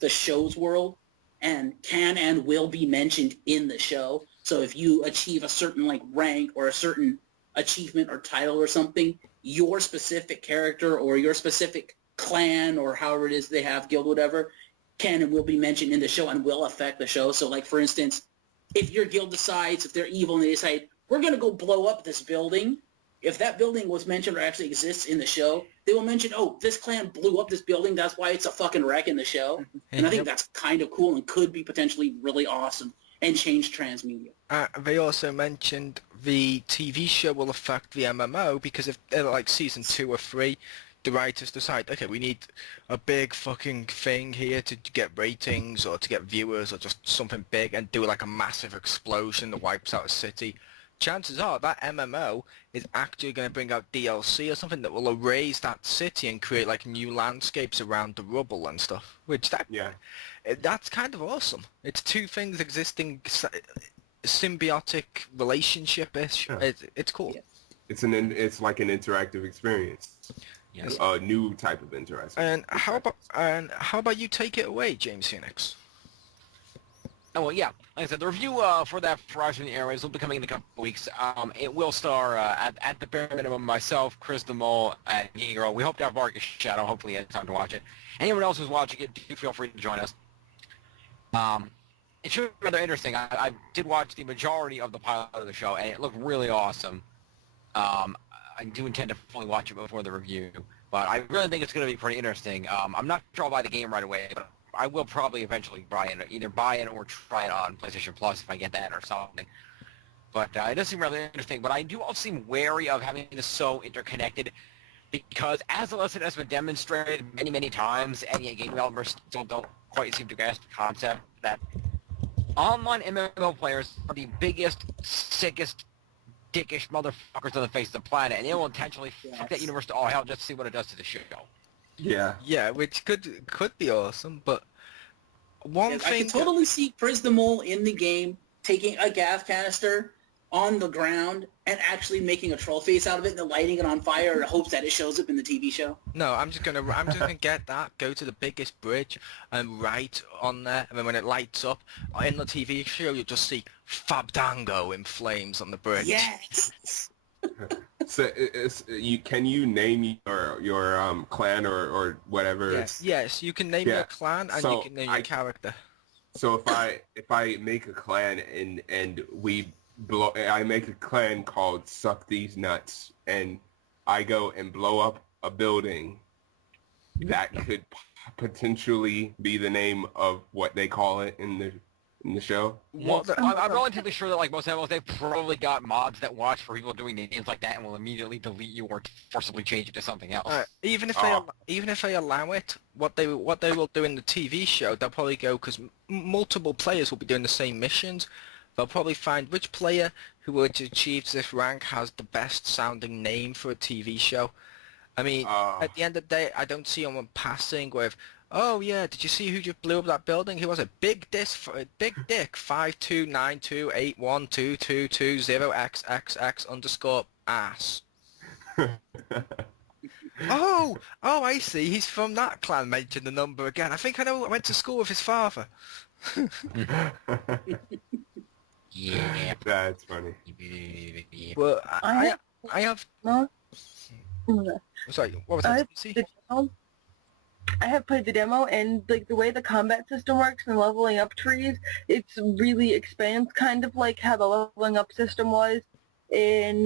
the show's world and can and will be mentioned in the show. So if you achieve a certain like rank or a certain achievement or title or something, your specific character or your specific clan or however it is they have, guild, whatever, can and will be mentioned in the show and will affect the show. So like, for instance, if your guild decides, if they're evil and they decide, we're going to go blow up this building, if that building was mentioned or actually exists in the show, they will mention, oh, this clan blew up this building, that's why it's a fucking wreck in the show. And I think that's kind of cool and could be potentially really awesome and change transmedia. They also mentioned the TV show will affect the MMO because if like season 2 or 3, the writers decide, okay, we need a big fucking thing here to get ratings or to get viewers or just something big and do like a massive explosion that wipes out a city. Chances are that MMO is actually going to bring out DLC or something that will erase that city and create like new landscapes around the rubble and stuff. Which that's kind of awesome. It's two things existing symbiotic relationship-ish. Yeah. It's cool. Yeah. It's like an interactive experience. Yes. A new type of interactive. And how about you take it away, James Phoenix? Oh, well, yeah. Like I said, the review for that Horizon from the Airways will be coming in a couple of weeks. It will star, at the bare minimum, myself, Chriz the Mole, and GeekyGirl. We hope to have Marcus Shadow. Hopefully he has time to watch it. Anyone else who's watching it, do feel free to join us. It should be rather interesting. I did watch the majority of the pilot of the show, and it looked really awesome. I do intend to fully watch it before the review, but I really think it's going to be pretty interesting. I'm not sure I'll buy the game right away, but I will probably eventually either buy it or try it on PlayStation Plus if I get that or something. But it does seem rather interesting. But I do also seem wary of having this so interconnected because, as the lesson has been demonstrated many, many times, and yet game developers still don't quite seem to grasp the concept that online MMO players are the biggest, sickest, dickish motherfuckers on the face of the planet, and they will intentionally fuck that universe to all hell just to see what it does to the show. Yeah, which could be awesome, but one thing I can totally see Chriz the Mole in the game taking a gas canister on the ground and actually making a troll face out of it and then lighting it on fire in hopes that it shows up in the TV show? No, I'm just gonna get that, go to the biggest bridge and write on there, and then when it lights up in the TV show, you'll just see Fabdango in flames on the bridge. Yes. So can you name your clan or whatever? Yes, you can name your clan and you can name your character. So if I make a clan and I make a clan called Suck These Nuts, and I go and blow up a building, that could potentially be the name of what they call it in the show. I'm relatively sure that like most MMOs, they've probably got mods that watch for people doing names like that and will immediately delete you or forcibly change it to something else. Even if they allow it, what they will do in the TV show, they'll probably go, because multiple players will be doing the same missions. They'll probably find which player who achieves this rank has the best sounding name for a TV show. I mean, at the end of the day, I don't see anyone passing with, oh yeah, did you see who just blew up that building? He was a big dick 52928122220XXX_ass. Oh, I see. He's from that clan. Mention the number again. I think I know. I went to school with his father. Yeah. That's funny. Well, I have... No. Sorry, what was that? I have played the demo, and like the way the combat system works and leveling up trees, it's really expands, kind of like how the leveling up system was in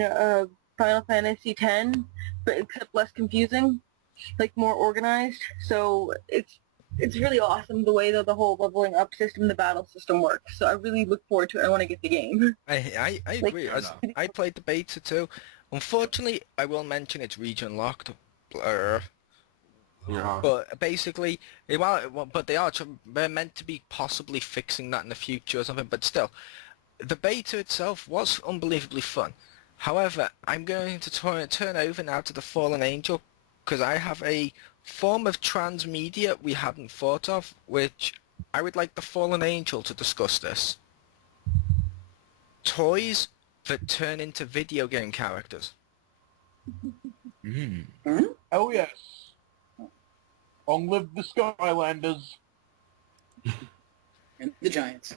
Final Fantasy X, but except less confusing, like more organized. So it's really awesome the way that the whole leveling up system, the battle system works. So I really look forward to it. I want to get the game. I agree. I played the beta too. Unfortunately, I will mention it's region locked. Yeah. But basically, they're meant to be possibly fixing that in the future or something. But still, the beta itself was unbelievably fun. However, I'm going to turn over now to the Fallen Angel, because I have a form of transmedia we hadn't thought of, which I would like the Fallen Angel to discuss this. Toys that turn into video game characters. Oh yes. Long live the Skylanders. And the Giants.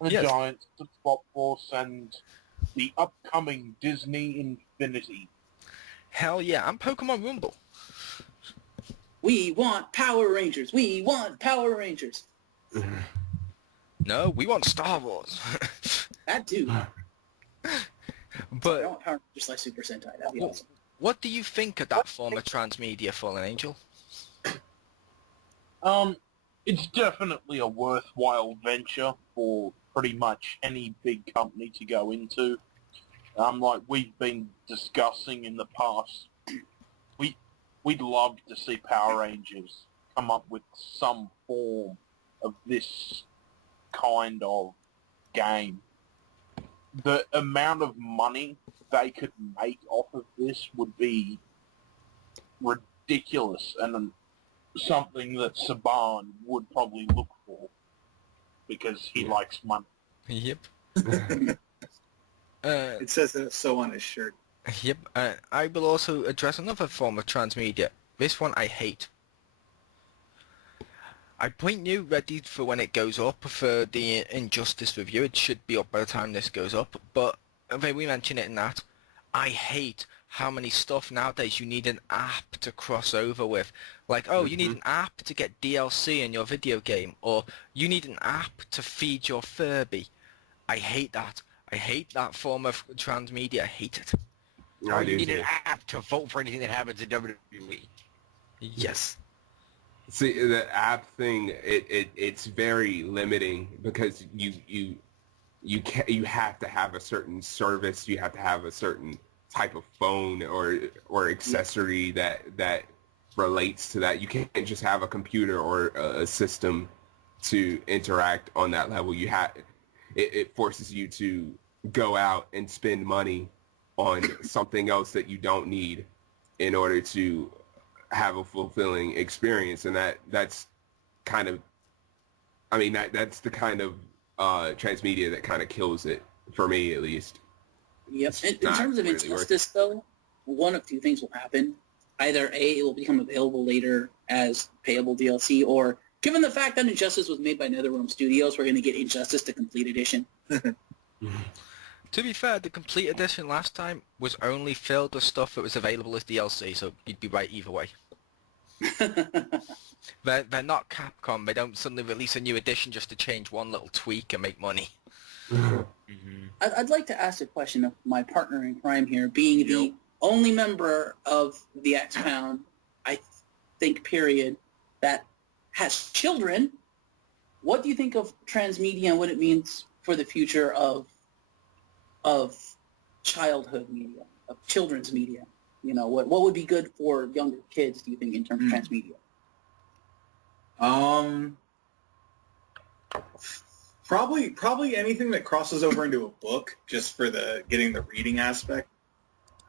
The Giants, the Swap Force, and the upcoming Disney Infinity. Hell yeah, and Pokemon Rumble. We want Power Rangers. We want Power Rangers. No, we want Star Wars. That too. But I want Power Rangers like Super Sentai. That'd be awesome. What do you think of that form of transmedia, Fallen Angel? It's definitely a worthwhile venture for pretty much any big company to go into. Like we've been discussing in the past, we'd love to see Power Rangers come up with some form of this kind of game. The amount of money they could make off of this would be ridiculous, and something that Saban would probably look for, because he likes money. Yep. It says that so on his shirt. Yep. I will also address another form of transmedia. This one I hate. I point you ready for when it goes up for the Injustice review. It should be up by the time this goes up, but we mention it in that. I hate how many stuff nowadays you need an app to cross over with. Like, oh, you need an app to get DLC in your video game, or you need an app to feed your Furby. I hate that. I hate that form of transmedia. I hate it. Or you need an app to vote for anything that happens in WWE. Yes. See, the app thing, it's very limiting, because you have to have a certain service, you have to have a certain type of phone or accessory that relates to that. You can't just have a computer or a system to interact on that level. It forces you to go out and spend money on something else that you don't need in order to have a fulfilling experience, and that's kind of, I mean, that's the kind of transmedia that kind of kills it for me at least. Yep. In not terms of really injustice, though, one of two things will happen. Either A, it will become available later as payable DLC, or given the fact that Injustice was made by NetherRealm Studios, we're going to get Injustice the Complete Edition. To be fair, the complete edition last time was only filled with stuff that was available as DLC, so you'd be right either way. They're not Capcom. They don't suddenly release a new edition just to change one little tweak and make money. I'd like to ask a question of my partner in crime here, being the only member of the X-Pound, I think, period, that has children. What do you think of transmedia and what it means for the future of childhood media, of children's media? You know, what would be good for younger kids, do you think, in terms of transmedia? Probably anything that crosses over into a book, just for getting the reading aspect.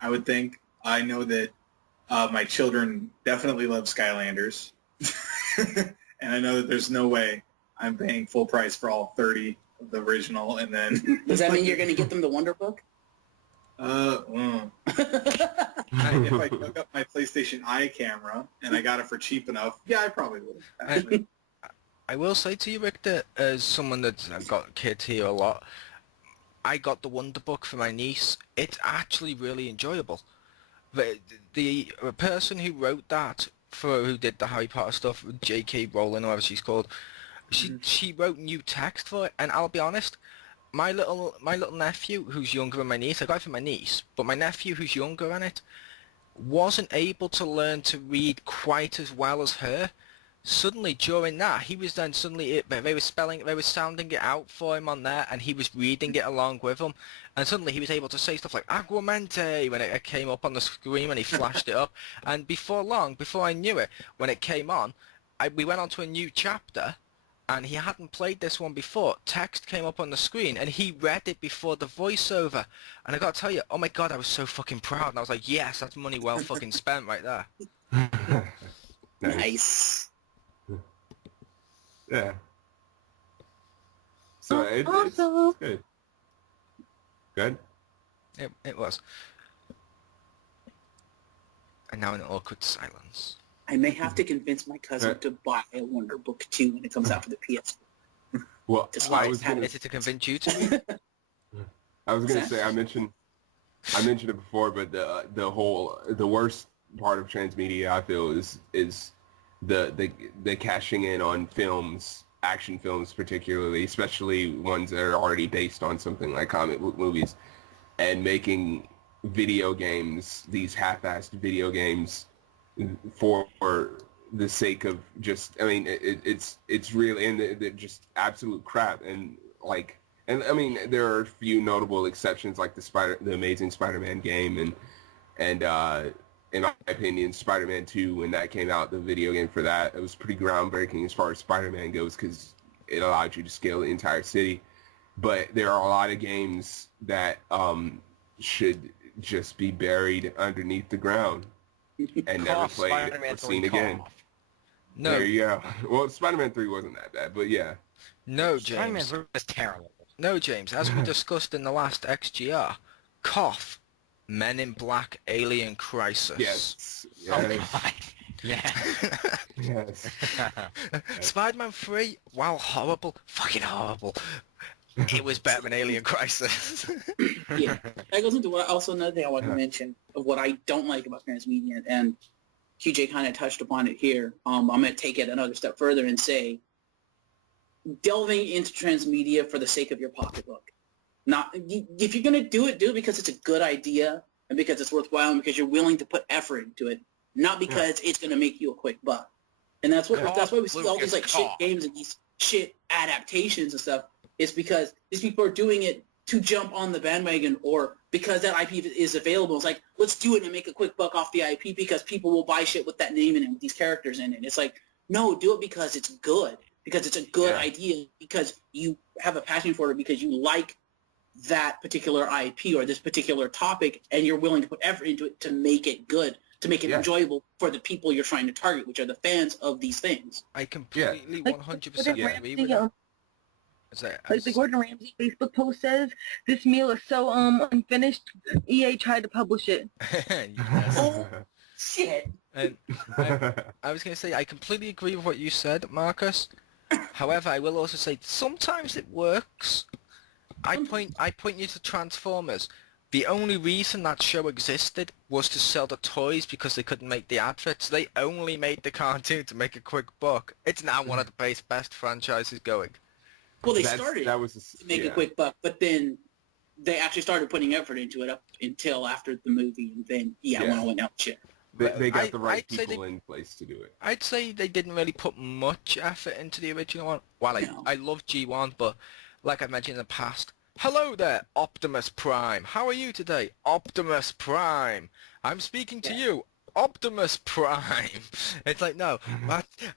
I would think. I know that my children definitely love Skylanders, and I know that there's no way I'm paying full price for all 30 of the original, and then... Does that mean you're going to get them the Wonder Book? If I hook up my PlayStation Eye camera and I got it for cheap enough, yeah, I probably would. Actually. I will say to you, Victor, as someone that's got kids here a lot, I got the Wonder Book for my niece. It's actually really enjoyable. The person who wrote that, who did the Harry Potter stuff, J.K. Rowling, or whatever she's called, she wrote new text for it, and I'll be honest, my little nephew, who's younger than my niece, I got it for my niece, but my nephew, who's younger than it, wasn't able to learn to read quite as well as her. Suddenly, during that, he was then suddenly, they were sounding it out for him on there, and he was reading it along with them, and suddenly he was able to say stuff like Aguamente when it came up on the screen, and he flashed it up, and before I knew it, when it came on, we went on to a new chapter, and he hadn't played this one before. Text came up on the screen, and he read it before the voiceover, and I gotta tell you, oh my god, I was so fucking proud, and I was like, yes, that's money well fucking spent right there. Nice. Yeah. So it's good. Good? It was. And now an awkward silence. I may have to convince my cousin to buy a Wonder Book 2 when it comes out for the PS. Well, Why is it to convince you to read? I was gonna say I mentioned it before, but the worst part of transmedia I feel is the cashing in on films, action films particularly, especially ones that are already based on something like comic book movies, and making video games, these half-assed video games, for the sake of just, I mean, it's really, and they're just absolute crap, and I mean, there are a few notable exceptions, like the Amazing Spider-Man game, and in my opinion, Spider-Man 2, when that came out, the video game for that, it was pretty groundbreaking as far as Spider-Man goes, because it allowed you to scale the entire city. But there are a lot of games that should just be buried underneath the ground and never played or seen again. No. There you go. Well, Spider-Man 3 wasn't that bad, but yeah. No, James. Spider-Man 3 was terrible. No, James. As we discussed in the last XGR, cough. Men in Black Alien Crisis. Yes. Oh, God. Yeah. Yes. Spider-Man 3, wow, horrible. Fucking horrible. It was better than Alien Crisis. Yeah. That goes into what also another thing I want to mention of what I don't like about transmedia, and QJ kind of touched upon it here. I'm going to take it another step further and say, delving into transmedia for the sake of your pocketbook. Not if you're gonna do it because it's a good idea and because it's worthwhile and because you're willing to put effort into it, not because it's gonna make you a quick buck. And that's why we see all these like shit games and these shit adaptations and stuff. It's because these people are doing it to jump on the bandwagon, or because that IP is available. It's like, let's do it and make a quick buck off the IP because people will buy shit with that name in it, with these characters in it. It's like, no, do it because it's good, because it's a good idea, because you have a passion for it, because you like that particular IP or this particular topic, and you're willing to put effort into it to make it good, to make it enjoyable for the people you're trying to target, which are the fans of these things. I completely 100% agree with that. Is it, Like the Gordon Ramsay Facebook post says, this meal is so unfinished, EA tried to publish it. Yes. Oh, shit. And I was going to say, I completely agree with what you said, Marcus. However, I will also say, sometimes it works. I point you to Transformers. The only reason that show existed was to sell the toys because they couldn't make the adverts. They only made the cartoon to make a quick buck. It's now one of the best franchises going. Well, they started that was to make a quick buck, but then they actually started putting effort into it up until after the movie, and then, when it went out, shit. They got the right I'd say people in place to do it. I'd say they didn't really put much effort into the original one. While I love G1, but like I mentioned in the past, hello there, Optimus Prime. How are you today? Optimus Prime. I'm speaking to you, Optimus Prime. It's like, no,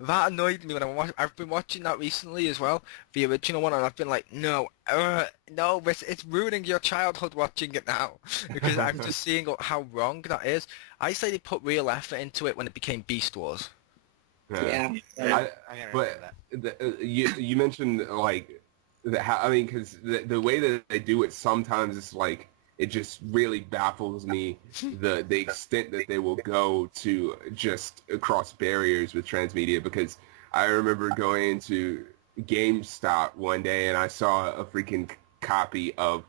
that annoyed me when I've been watching that recently as well, the original one, and I've been like, no, it's ruining your childhood watching it now, because I'm just seeing how wrong that is. I say they put real effort into it when it became Beast Wars. You mentioned like, because the way that they do it sometimes it's like, it just really baffles me the extent that they will go to just cross barriers with transmedia, because I remember going into GameStop one day and I saw a freaking copy of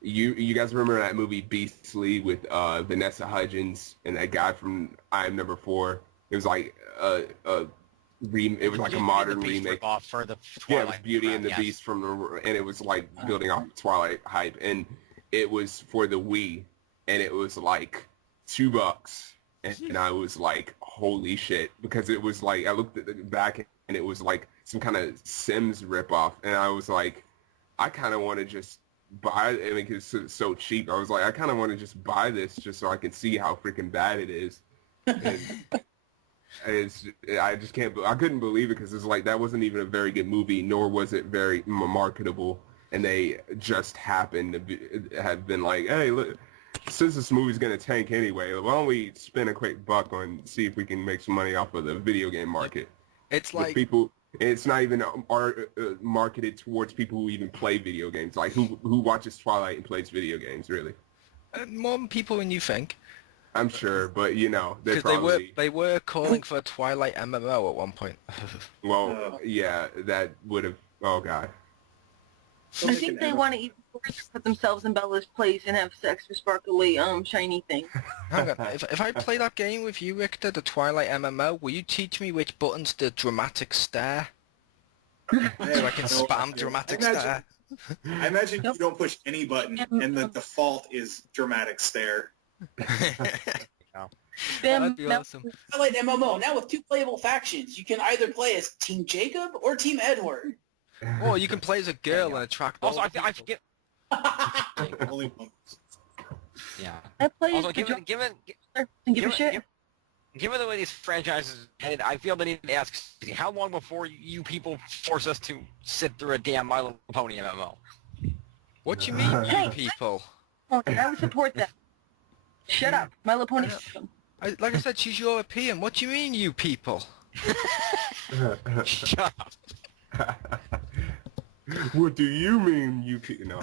you guys remember that movie Beastly with Vanessa Hudgens and that guy from I Am Number 4? It was like it was like a modern remake. For the yeah, it was Beauty and the Beast and it was like building off Twilight hype, and it was for the Wii, and it was like $2, and I was like, holy shit, because it was like I looked at the back and it was like some kind of Sims ripoff, and I was like, I kind of want to just buy it. I mean, it's so cheap. I was like, I kind of want to just buy this just so I can see how freaking bad it is. And I just can't. I couldn't believe it, because it's like that wasn't even a very good movie, nor was it very marketable. And they just happened to have been like, hey, look, since this movie's going to tank anyway, why don't we spend a quick buck on see if we can make some money off of the video game market? It's like people. It's not even marketed towards people who even play video games. Like who watches Twilight and plays video games, really? More people than you think. I'm sure, but they were calling for a Twilight MMO at one point. Well, yeah, that would have. Oh god. I think they want to even put themselves in Bella's place and have sex with sparkly, shiny things. Hang on, if I play that game with you, Richter, the Twilight MMO, will you teach me which button's the dramatic stare? So I can spam dramatic stare? I imagine you don't push any button, and the default is dramatic stare. That'd be awesome. Twilight MMO, now with 2 playable factions. You can either play as Team Jacob or Team Edward. Or you can play as a girl and attract. Also, I forget. Only Yeah. I played Also, given the way these franchises headed, I feel the need to ask, how long before you people force us to sit through a damn My Little Pony MMO? What do you mean, you people? Okay, I would support that. Shut up. My Little Pony. Like I said, she's European. What do you mean, you people? Shut up. What do you mean, you no?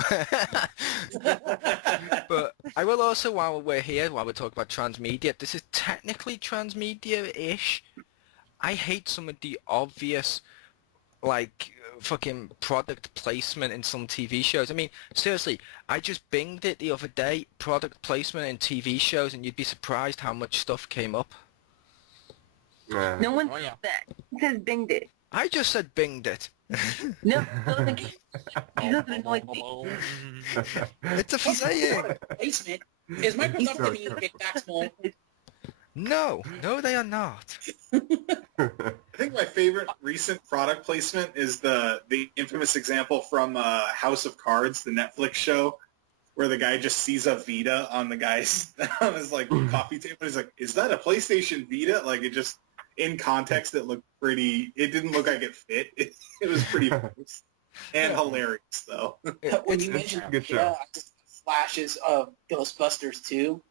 But I will also, while we're talking about transmedia, this is technically transmedia-ish. I hate some of the obvious, like, fucking product placement in some TV shows. I mean, seriously, I just binged it the other day, product placement in TV shows, and you'd be surprised how much stuff came up. No one says that. It says binged it. I just said binged it. No, it doesn't annoy me. It's a saying. Placement. Is Microsoft giving you kickbacks more? No, they are not. I think my favorite recent product placement is the infamous example from House of Cards, the Netflix show, where the guy just sees a Vita on the guy's on his like coffee table. He's like, "Is that a PlayStation Vita?" Like it just. In context, it looked pretty. It didn't look like it fit. It was pretty gross and hilarious, though. When you mentioned flashes of Ghostbusters 2,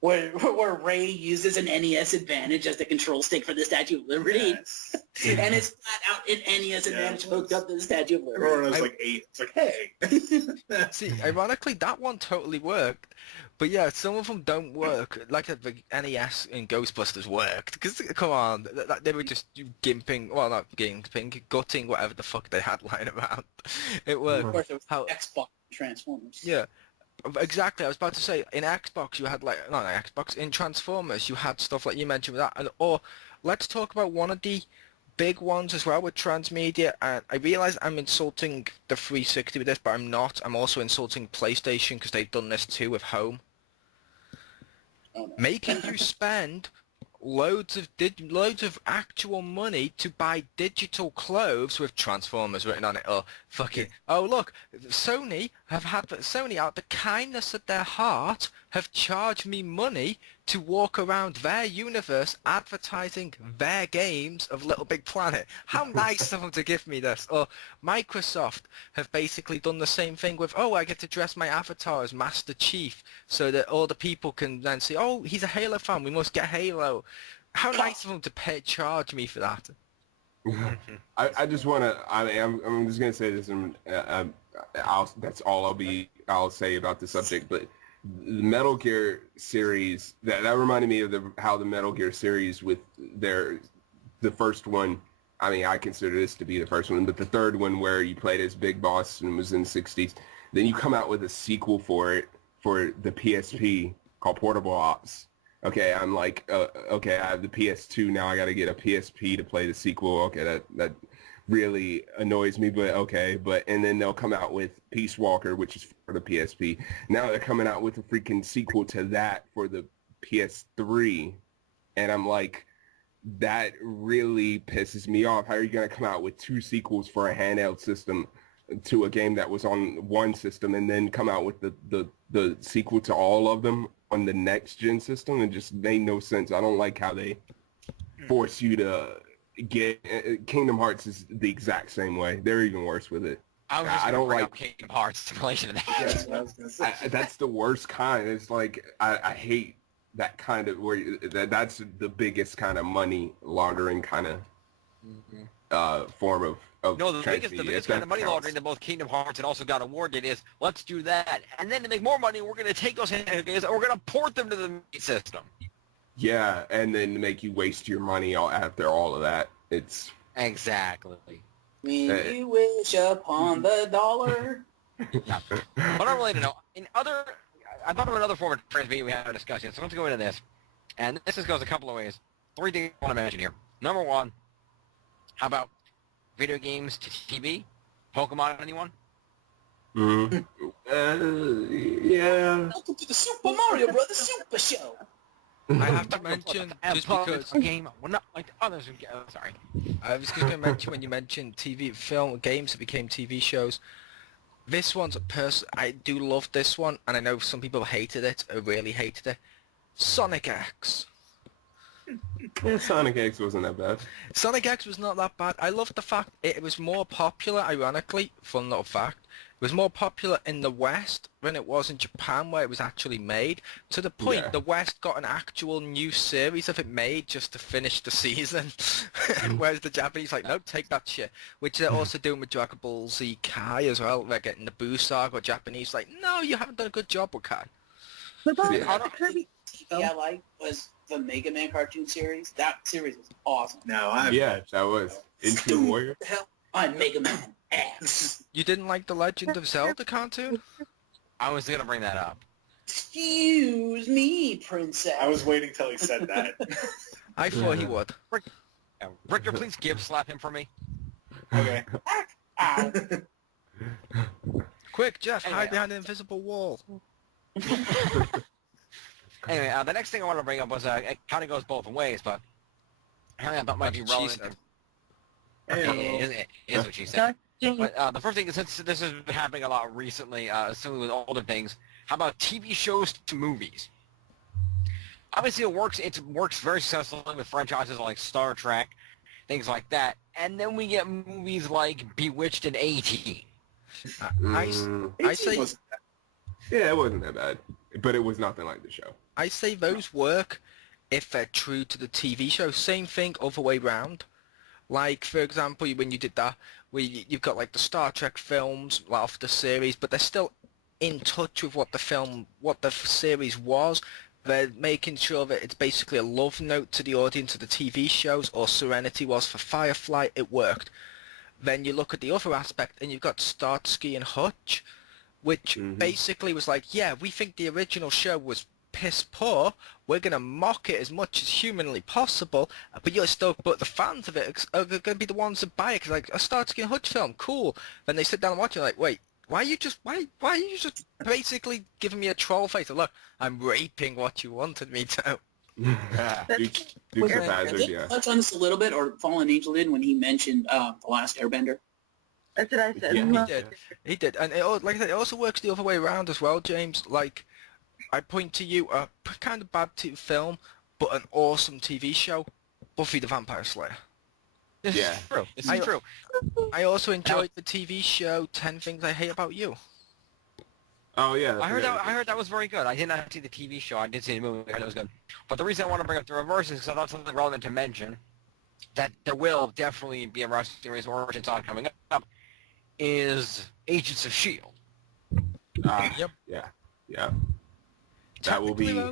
where Ray uses an NES Advantage as the control stick for the Statue of Liberty. Yes. And it's flat out an NES Advantage hooked up to the Statue of Liberty. Everyone was like 8. It's like, hey. See, ironically, that one totally worked. But yeah, some of them don't work. Like the NES in Ghostbusters worked. Because, come on, they were just gimping, well, not gimping, gutting whatever the fuck they had lying around. It worked. Of course, it was Xbox Transformers. Yeah. Exactly, I was about to say, in Xbox you had like, not in Xbox, in Transformers you had stuff like you mentioned with that, or let's talk about one of the big ones as well with TransMedia, and I realise I'm insulting the 360 with this, but I'm not. I'm also insulting PlayStation because they've done this too with Home. Oh, no. Making you spend loads of actual money to buy digital clothes with Transformers written on it, or fucking, oh look, Sony out the kindness of their heart have charged me money to walk around their universe advertising their games of Little Big Planet. How nice of them to give me this. Or Microsoft have basically done the same thing with, oh, I get to dress my avatar as Master Chief so that all the people can then say, oh, he's a Halo fan, we must get Halo. How nice of them to charge me for that. I just want to. I'm just gonna say this, and that's all I'll say about the subject. But the Metal Gear series that reminded me of how the Metal Gear series with the first one. I mean, I consider this to be the first one, but the third one where you played as Big Boss and was in the '60s. Then you come out with a sequel for it for the PSP called Portable Ops. Okay, I'm like, okay, I have the PS2 now. I got to get a PSP to play the sequel. Okay, that really annoys me, but okay. And then they'll come out with Peace Walker, which is for the PSP. Now they're coming out with a freaking sequel to that for the PS3, and I'm like, that really pisses me off. How are you going to come out with 2 sequels for a handheld system to a game that was on one system, and then come out with the sequel to all of them on the next gen system? It just made no sense. I don't like how they force you to get Kingdom Hearts is the exact same way. They're even worse with it. I don't like Kingdom Hearts in relation to that. That's what I was gonna say. That's the worst kind. It's like I hate that kind of that's the biggest kind of money laundering kind of form of no, the biggest kind of money laundering that both Kingdom Hearts and also God of War did is, let's do that, and then to make more money, we're going to take those handheld games and we're going to port them to the system. Yeah, and then make you waste your money after all of that. It's exactly. When you wish upon the dollar. Yeah. But I really don't know. I thought of another form of transmedia we had a discussion, so let's go into this. And this goes a couple of ways. 3 things I want to mention here. Number 1, how about video games to TV? Pokemon, anyone? Yeah. Welcome to the Super Mario Brothers Super Show. I have to mention, just because game, we're not like the others who get. Sorry. I was just going to mention, when you mentioned games that became TV shows, this one's I do love this one, and I know some people hated it, or really hated it. Sonic X. Yeah, Sonic X wasn't that bad. Sonic X was not that bad. I loved the fact it was more popular, ironically, fun little fact, it was more popular in the West than it was in Japan, where it was actually made, to the point the West got an actual new series of it made just to finish the season, whereas the Japanese like, no, take that shit, which they're also doing with Dragon Ball Z Kai as well. They're getting the Buu Saga, or Japanese like, no, you haven't done a good job with Kai. Kirby. I liked was the Mega Man cartoon series. That series was awesome. That was Into Warrior. The hell on Mega Man X. You didn't like the Legend of Zelda cartoon? I was going to bring that up. Excuse me, princess. I was waiting till he said that. I thought he would. Richter, please slap him for me. Okay. Ow. Quick, Jeff, hide behind the invisible wall. Anyway, the next thing I want to bring up was, it kind of goes both ways, but I thought might be relevant. It is what she said. But the first thing is, since this has been happening a lot recently, certainly with older things, how about TV shows to movies? Obviously, it works very successfully with franchises like Star Trek, things like that, and then we get movies like Bewitched and A.T. I say... Yeah, it wasn't that bad, but it was nothing like the show. I say those work if they're true to the TV show. Same thing, other way round. Like, for example, when you did that, where you've got like the Star Trek films of the series, but they're still in touch with what the series was. They're making sure that it's basically a love note to the audience of the TV shows, or Serenity was for Firefly. It worked. Then you look at the other aspect, and you've got Starsky and Hutch, which basically was like, yeah, we think the original show was piss poor. We're gonna mock it as much as humanly possible, but the fans of it are gonna be the ones that buy it. Cause like a Starsky and Hutch film, cool. Then they sit down and watch it, like, wait, why are you just basically giving me a troll face? Look, I'm raping what you wanted me to. Dukes of Hazzard, yeah. Touch on this a little bit, or Fallen Angel did when he mentioned The Last Airbender. That's what I said. Yeah, he did. And like I said, it also works the other way around as well, James. Like, I point to you, a kind of bad film, but an awesome TV show, Buffy the Vampire Slayer. This is true. This is true. I also enjoyed the TV show 10 Things I Hate About You. Oh yeah, I heard that was very good. I did not see the TV show. I did see the movie. I heard it was good. But the reason I want to bring up the reverse is because I thought something relevant to mention that there will definitely be a wrestling series Origins on coming up is Agents of S.H.I.E.L.D. Yep. Yeah. That will be...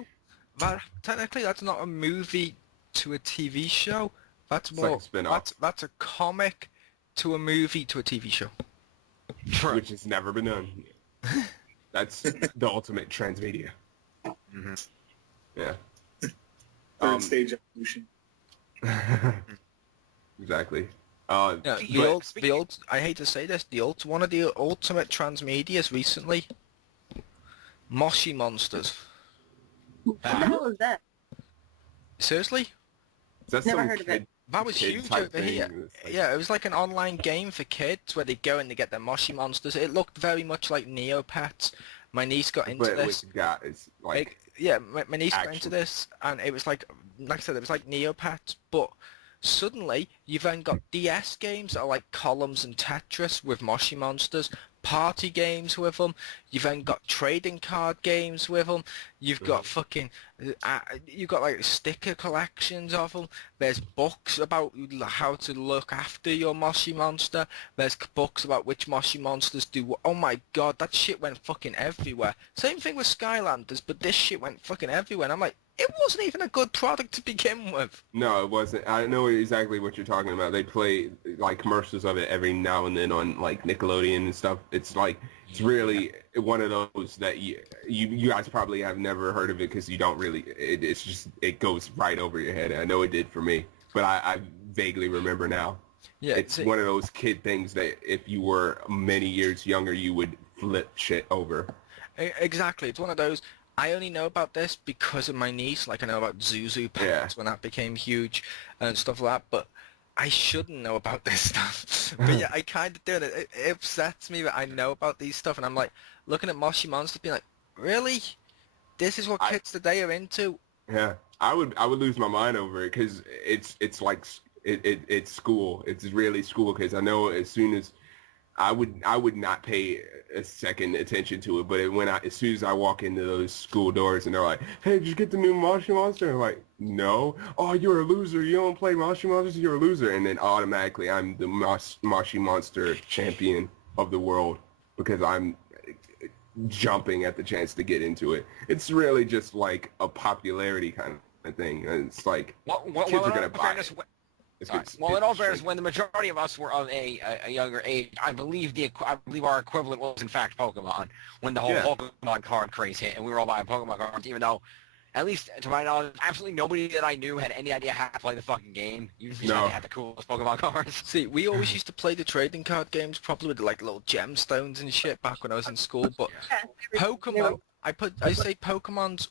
Technically, that's not a movie to a TV show. That's more... like a spin-off. That's a comic to a movie to a TV show. True. Which has never been done. That's the ultimate transmedia. Yeah. Third stage evolution. Exactly. The old. I hate to say this. One of the ultimate transmedias recently. Moshi Monsters. What the hell is that? Seriously? Is that Never some heard of it. That was kid huge type over here. thing? It's like- Yeah, it was like an online game for kids where they go and they get their Moshi Monsters. It looked very much like Neopets. My niece got into But this. with guys, like... My niece got into action. this, and it was like I said, it was like Neopets, but suddenly you've then got DS games that are like Columns and Tetris with Moshi Monsters, party games with them, you've then got trading card games with them, you've got you've got like sticker collections of them, there's books about how to look after your Moshi Monster, there's books about which Moshi Monsters do oh my god, that shit went fucking everywhere. Same thing with Skylanders, but this shit went fucking everywhere, and I'm like, it wasn't even a good product to begin with. No, it wasn't. I know exactly what you're talking about. They play like commercials of it every now and then on like Nickelodeon and stuff. It's like, it's really one of those that you guys probably have never heard of it because you don't really, it's just, it goes right over your head. I know it did for me, but I vaguely remember now. Yeah, it's one of those kid things that if you were many years younger, you would flip shit over. Exactly. It's one of those, I only know about this because of my niece. Like, I know about Zuzu Pets when that became huge and stuff like that, but I shouldn't know about this stuff. But yeah, I kind of do. It upsets me that I know about these stuff, and I'm like, looking at Moshi Monsters being like, really? This is what kids today are into? Yeah, I would lose my mind over it because it's like, it's school. It's really school because I know as soon as, I would not pay a second attention to it, but as soon as I walk into those school doors and they're like, "Hey, did you get the new Moshi Monster?" I'm like, "No." "Oh, you're a loser. You don't play Moshi Monsters. You're a loser." And then automatically, I'm the Moshi Monster champion of the world because I'm jumping at the chance to get into it. It's really just like a popularity kind of thing. And it's like kids are gonna buy it. Well, in all fairness, when the majority of us were of a younger age, I believe our equivalent was in fact Pokemon when the whole Pokemon card craze hit, and we were all buying Pokemon cards, even though, at least to my knowledge, absolutely nobody that I knew had any idea how to play the fucking game. You just had the coolest Pokemon cards. See, we always used to play the trading card games, probably with like little gemstones and shit back when I was in school. But Pokemon, I say Pokemon's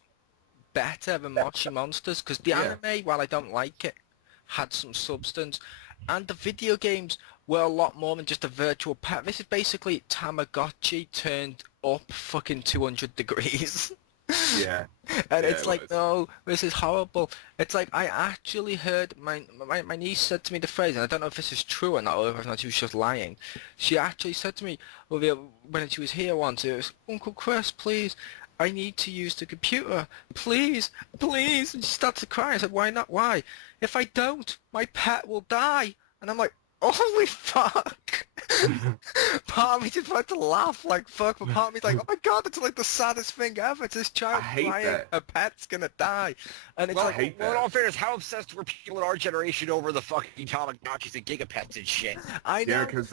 better than Moshi Monsters because the anime, while I don't like it, had some substance, and the video games were a lot more than just a virtual pet. This is basically Tamagotchi turned up fucking 200 degrees. Yeah. And it's like, no, this is horrible. It's like, I actually heard, my niece said to me the phrase, and I don't know if this is true or not, or if not she was just lying. She actually said to me, when she was here once, it was, "Uncle Chris, please, I need to use the computer. Please, please. And she starts to cry. I said, why not? Why? If I don't, my pet will die. And I'm like, holy fuck. Part of me just wanted to laugh like fuck, but part of me's like, oh my god, it's like the saddest thing ever. It's this child crying, her pet's gonna die. And it's like, in all fairness, how obsessed were people in our generation over the fucking Tamagotchis and Gigapets and shit? I know. Yeah, because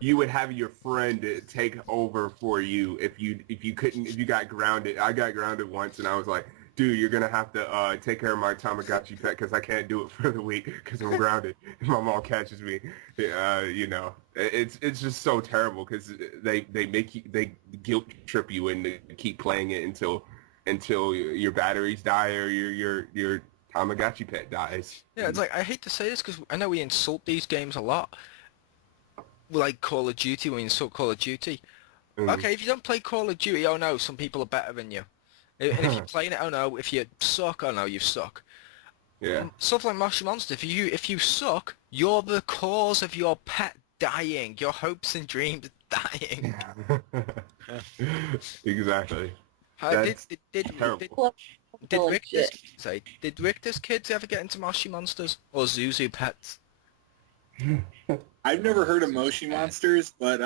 you would have your friend take over for you if you got grounded. I got grounded once, and I was like, dude, you're gonna have to take care of my Tamagotchi pet because I can't do it for the week because I'm grounded. My mom catches me. It's just so terrible because they guilt trip you and keep playing it until your batteries die or your Tamagotchi pet dies. Yeah, it's like, I hate to say this because I know we insult these games a lot. Like Call of Duty, we insult Call of Duty. Okay, if you don't play Call of Duty, oh no, some people are better than you. And if you're playing it, oh no, if you suck, oh no, you suck. Yeah. Stuff like Moshi Monster, if you suck, you're the cause of your pet dying, your hopes and dreams dying. Exactly. Did Richter's kids ever get into Moshi Monsters or Zuzu Pets? I've never heard of Moshi Monsters, but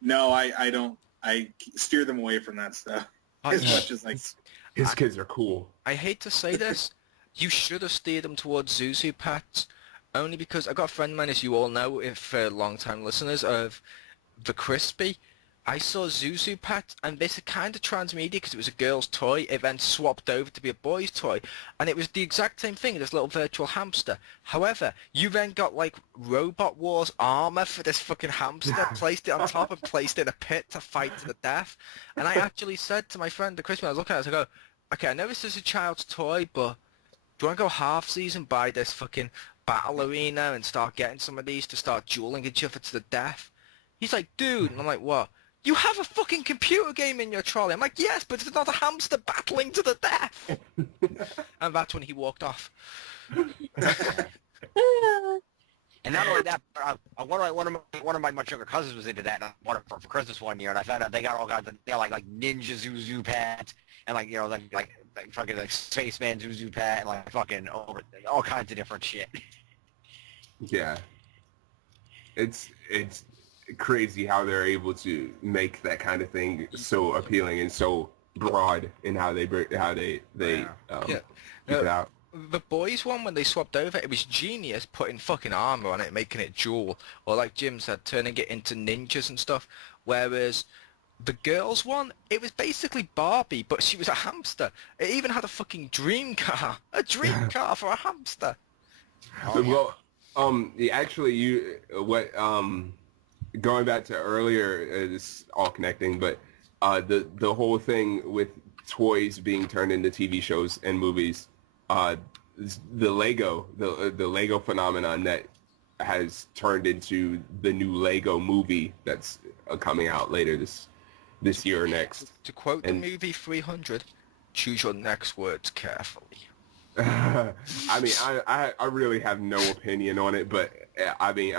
no, I don't. I steer them away from that stuff as much as like. His kids are cool. I hate to say this, you should have steered them towards Zuzu Pets, only because I got a friend of mine, as you all know, if long-time listeners of The Crispy. I saw Zuzu Pets, and this is kind of transmedia because it was a girl's toy. It then swapped over to be a boy's toy, and it was the exact same thing, this little virtual hamster. However, you then got like Robot Wars armor for this fucking hamster, placed it on top and placed it in a pit to fight to the death. And I actually said to my friend, the Christmas, I was looking at it, I go, okay, I know this is a child's toy, but do you want to go half-season, and buy this fucking battle arena and start getting some of these to start dueling each other to the death? He's like, dude, and I'm like, what? You have a fucking computer game in your trolley. I'm like, yes, but it's not a hamster battling to the death. And that's when he walked off. And not only that, one of my much younger cousins was into that, and I bought it for Christmas one year, and I found out they got all kinds of, they got like Ninja Zuzu pads, and like, you know, like fucking like Spaceman Zuzu pad, and like fucking all kinds of different shit. Yeah. It's crazy how they're able to make that kind of thing so appealing and so broad in how they keep it out. The boys one, when they swapped over, it was genius putting fucking armor on it, making it dual, or like Jim said, turning it into ninjas and stuff. Whereas the girls one, it was basically Barbie, but she was a hamster. It even had a fucking dream car for a hamster. Well, going back to earlier, it's all connecting, but the whole thing with toys being turned into TV shows and movies, the Lego phenomenon that has turned into the new Lego movie that's coming out later this year or next. To quote the movie 300, choose your next words carefully. I mean, I really have no opinion on it, but I mean,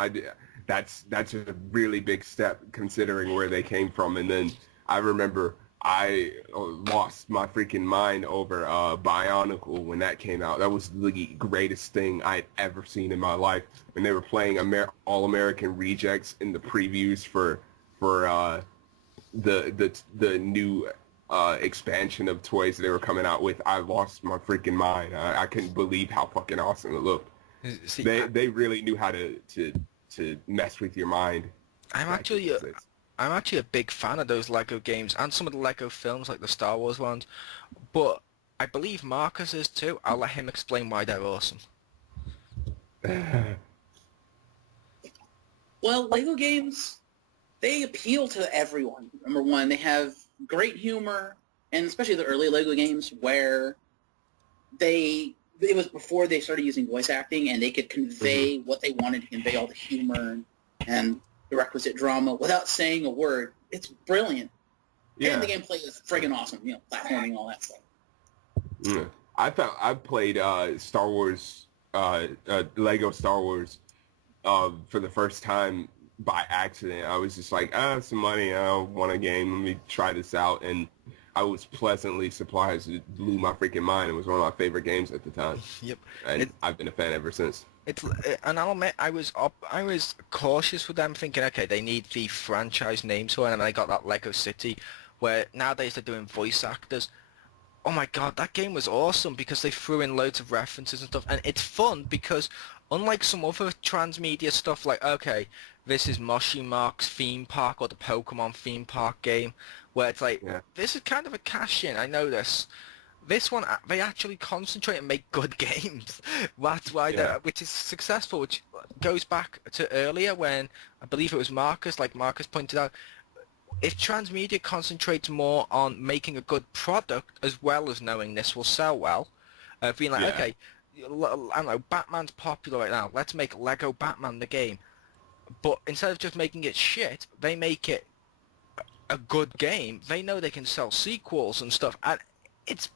that's a really big step considering where they came from. And then I remember I lost my freaking mind over Bionicle when that came out. That was the greatest thing I'd ever seen in my life. When they were playing All-American Rejects in the previews for the new expansion of toys they were coming out with, I lost my freaking mind. I couldn't believe how fucking awesome it looked. See, they really knew how to mess with your mind. I'm actually a big fan of those Lego games and some of the Lego films, like the Star Wars ones. But I believe Marcus is too. I'll let him explain why they're awesome. Well, Lego games, they appeal to everyone. Number one, they have great humor, and especially the early Lego games where it was before they started using voice acting, and they could convey what they wanted to convey, all the humor and the requisite drama without saying a word. It's brilliant. Yeah. And the gameplay is friggin' awesome. You know, platforming, all that stuff. Yeah. I played Star Wars, Lego Star Wars, for the first time by accident. I was just like, some money, I want a game, let me try this out. And I was pleasantly surprised. It blew my freaking mind. It was one of my favorite games at the time. Yep. And I've been a fan ever since. And I'll admit, I was cautious with them, thinking, okay, they need the franchise name to it, and they got that Lego City, where nowadays they're doing voice actors. Oh my god, that game was awesome because they threw in loads of references and stuff, and it's fun because unlike some other transmedia stuff, like, okay, this is Moshi Mark's theme park or the Pokemon theme park game, where it's like, this is kind of a cash-in, I know this. This one, they actually concentrate and make good games. That's why, which is successful, which goes back to earlier when, I believe it was Marcus, like Marcus pointed out, if transmedia concentrates more on making a good product as well as knowing this will sell well, being like, okay, I don't know, Batman's popular right now, let's make Lego Batman the game. But instead of just making it shit, they make it a good game. They know they can sell sequels and stuff, and it's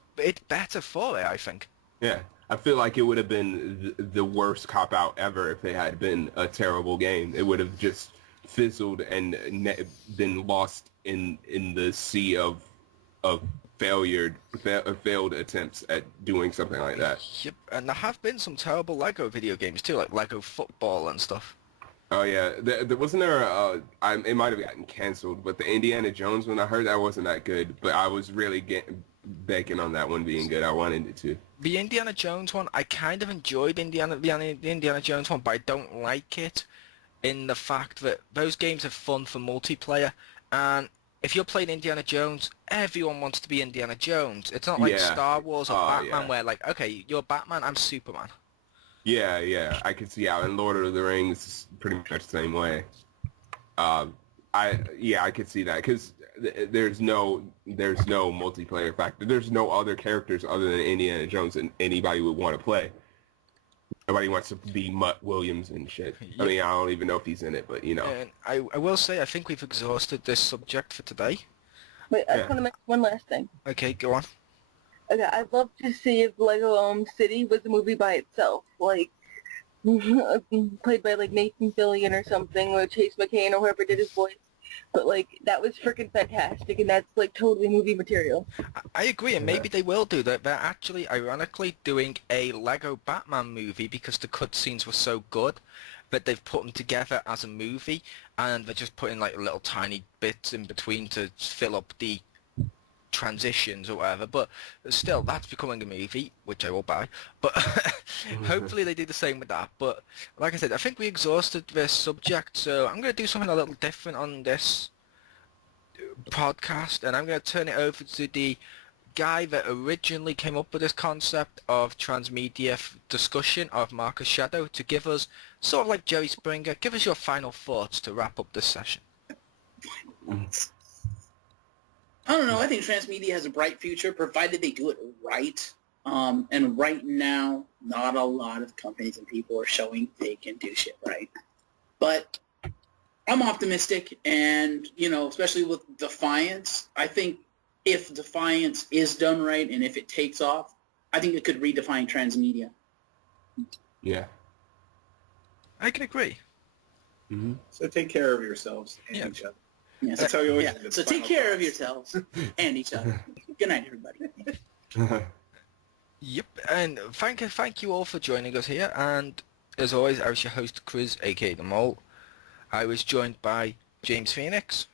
better for it, I think. Yeah, I feel like it would have been the worst cop-out ever if it had been a terrible game. It would have just fizzled and been lost in the sea of failed attempts at doing something like that. Yep, and there have been some terrible Lego video games too, like Lego Football and stuff. Oh yeah, there wasn't there. It might have gotten canceled, but the Indiana Jones one, I heard that wasn't that good. But I was really banking on that one being good. I wanted it to. The Indiana Jones one, I kind of enjoyed the Indiana Jones one, but I don't like it in the fact that those games are fun for multiplayer, and if you're playing Indiana Jones, everyone wants to be Indiana Jones. It's not like Star Wars or Batman where like, okay, you're Batman, I'm Superman. Yeah, I could see how in Lord of the Rings is pretty much the same way. I could see that because there's no multiplayer factor. There's no other characters other than Indiana Jones that anybody would want to play. Nobody wants to be Mutt Williams and shit. I mean, I don't even know if he's in it, but you know. And I will say, I think we've exhausted this subject for today. Wait, I just want to mention one last thing. Okay, go on. Okay, I'd love to see if Lego City was a movie by itself, like played by like Nathan Fillion or something, or Chase McCain or whoever did his voice. But like that was freaking fantastic, and that's like totally movie material. I agree, and maybe they will do that. They're actually, ironically, doing a Lego Batman movie because the cutscenes were so good that they've put them together as a movie, and they're just putting like little tiny bits in between to fill up the transitions or whatever, but still that's becoming a movie, which I will buy, but hopefully they do the same with that. But like I said, I think we exhausted this subject, so I'm going to do something a little different on this podcast, and I'm going to turn it over to the guy that originally came up with this concept of transmedia discussion of Marcus Shadow to give us, sort of like Jerry Springer, give us your final thoughts to wrap up this session. I don't know. I think transmedia has a bright future, provided they do it right. And right now, not a lot of companies and people are showing they can do shit right. But I'm optimistic, and, you know, especially with Defiance, I think if Defiance is done right and if it takes off, I think it could redefine transmedia. Yeah. I can agree. Mm-hmm. So take care of yourselves and each other. Yeah, That's how you always yeah. So take care of yourselves and each other. Good night, everybody. Yep, and thank you all for joining us here, and as always, I was your host, Chriz, aka The Mole. I was joined by James Phoenix.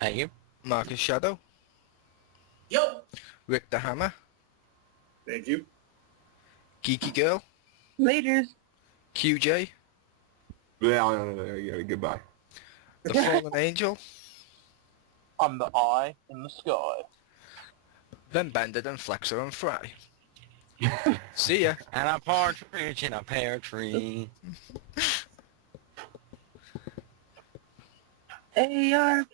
Thank you. Marcus Shadow. Yo! Rick the Hammer. Thank you. GeekyGirl. Laters. QJ. Yeah, goodbye. The Fallen Angel. I'm the eye in the sky. Then Bender, then Flexor, and Fry. See ya. And a partridge in a pear tree. ARP.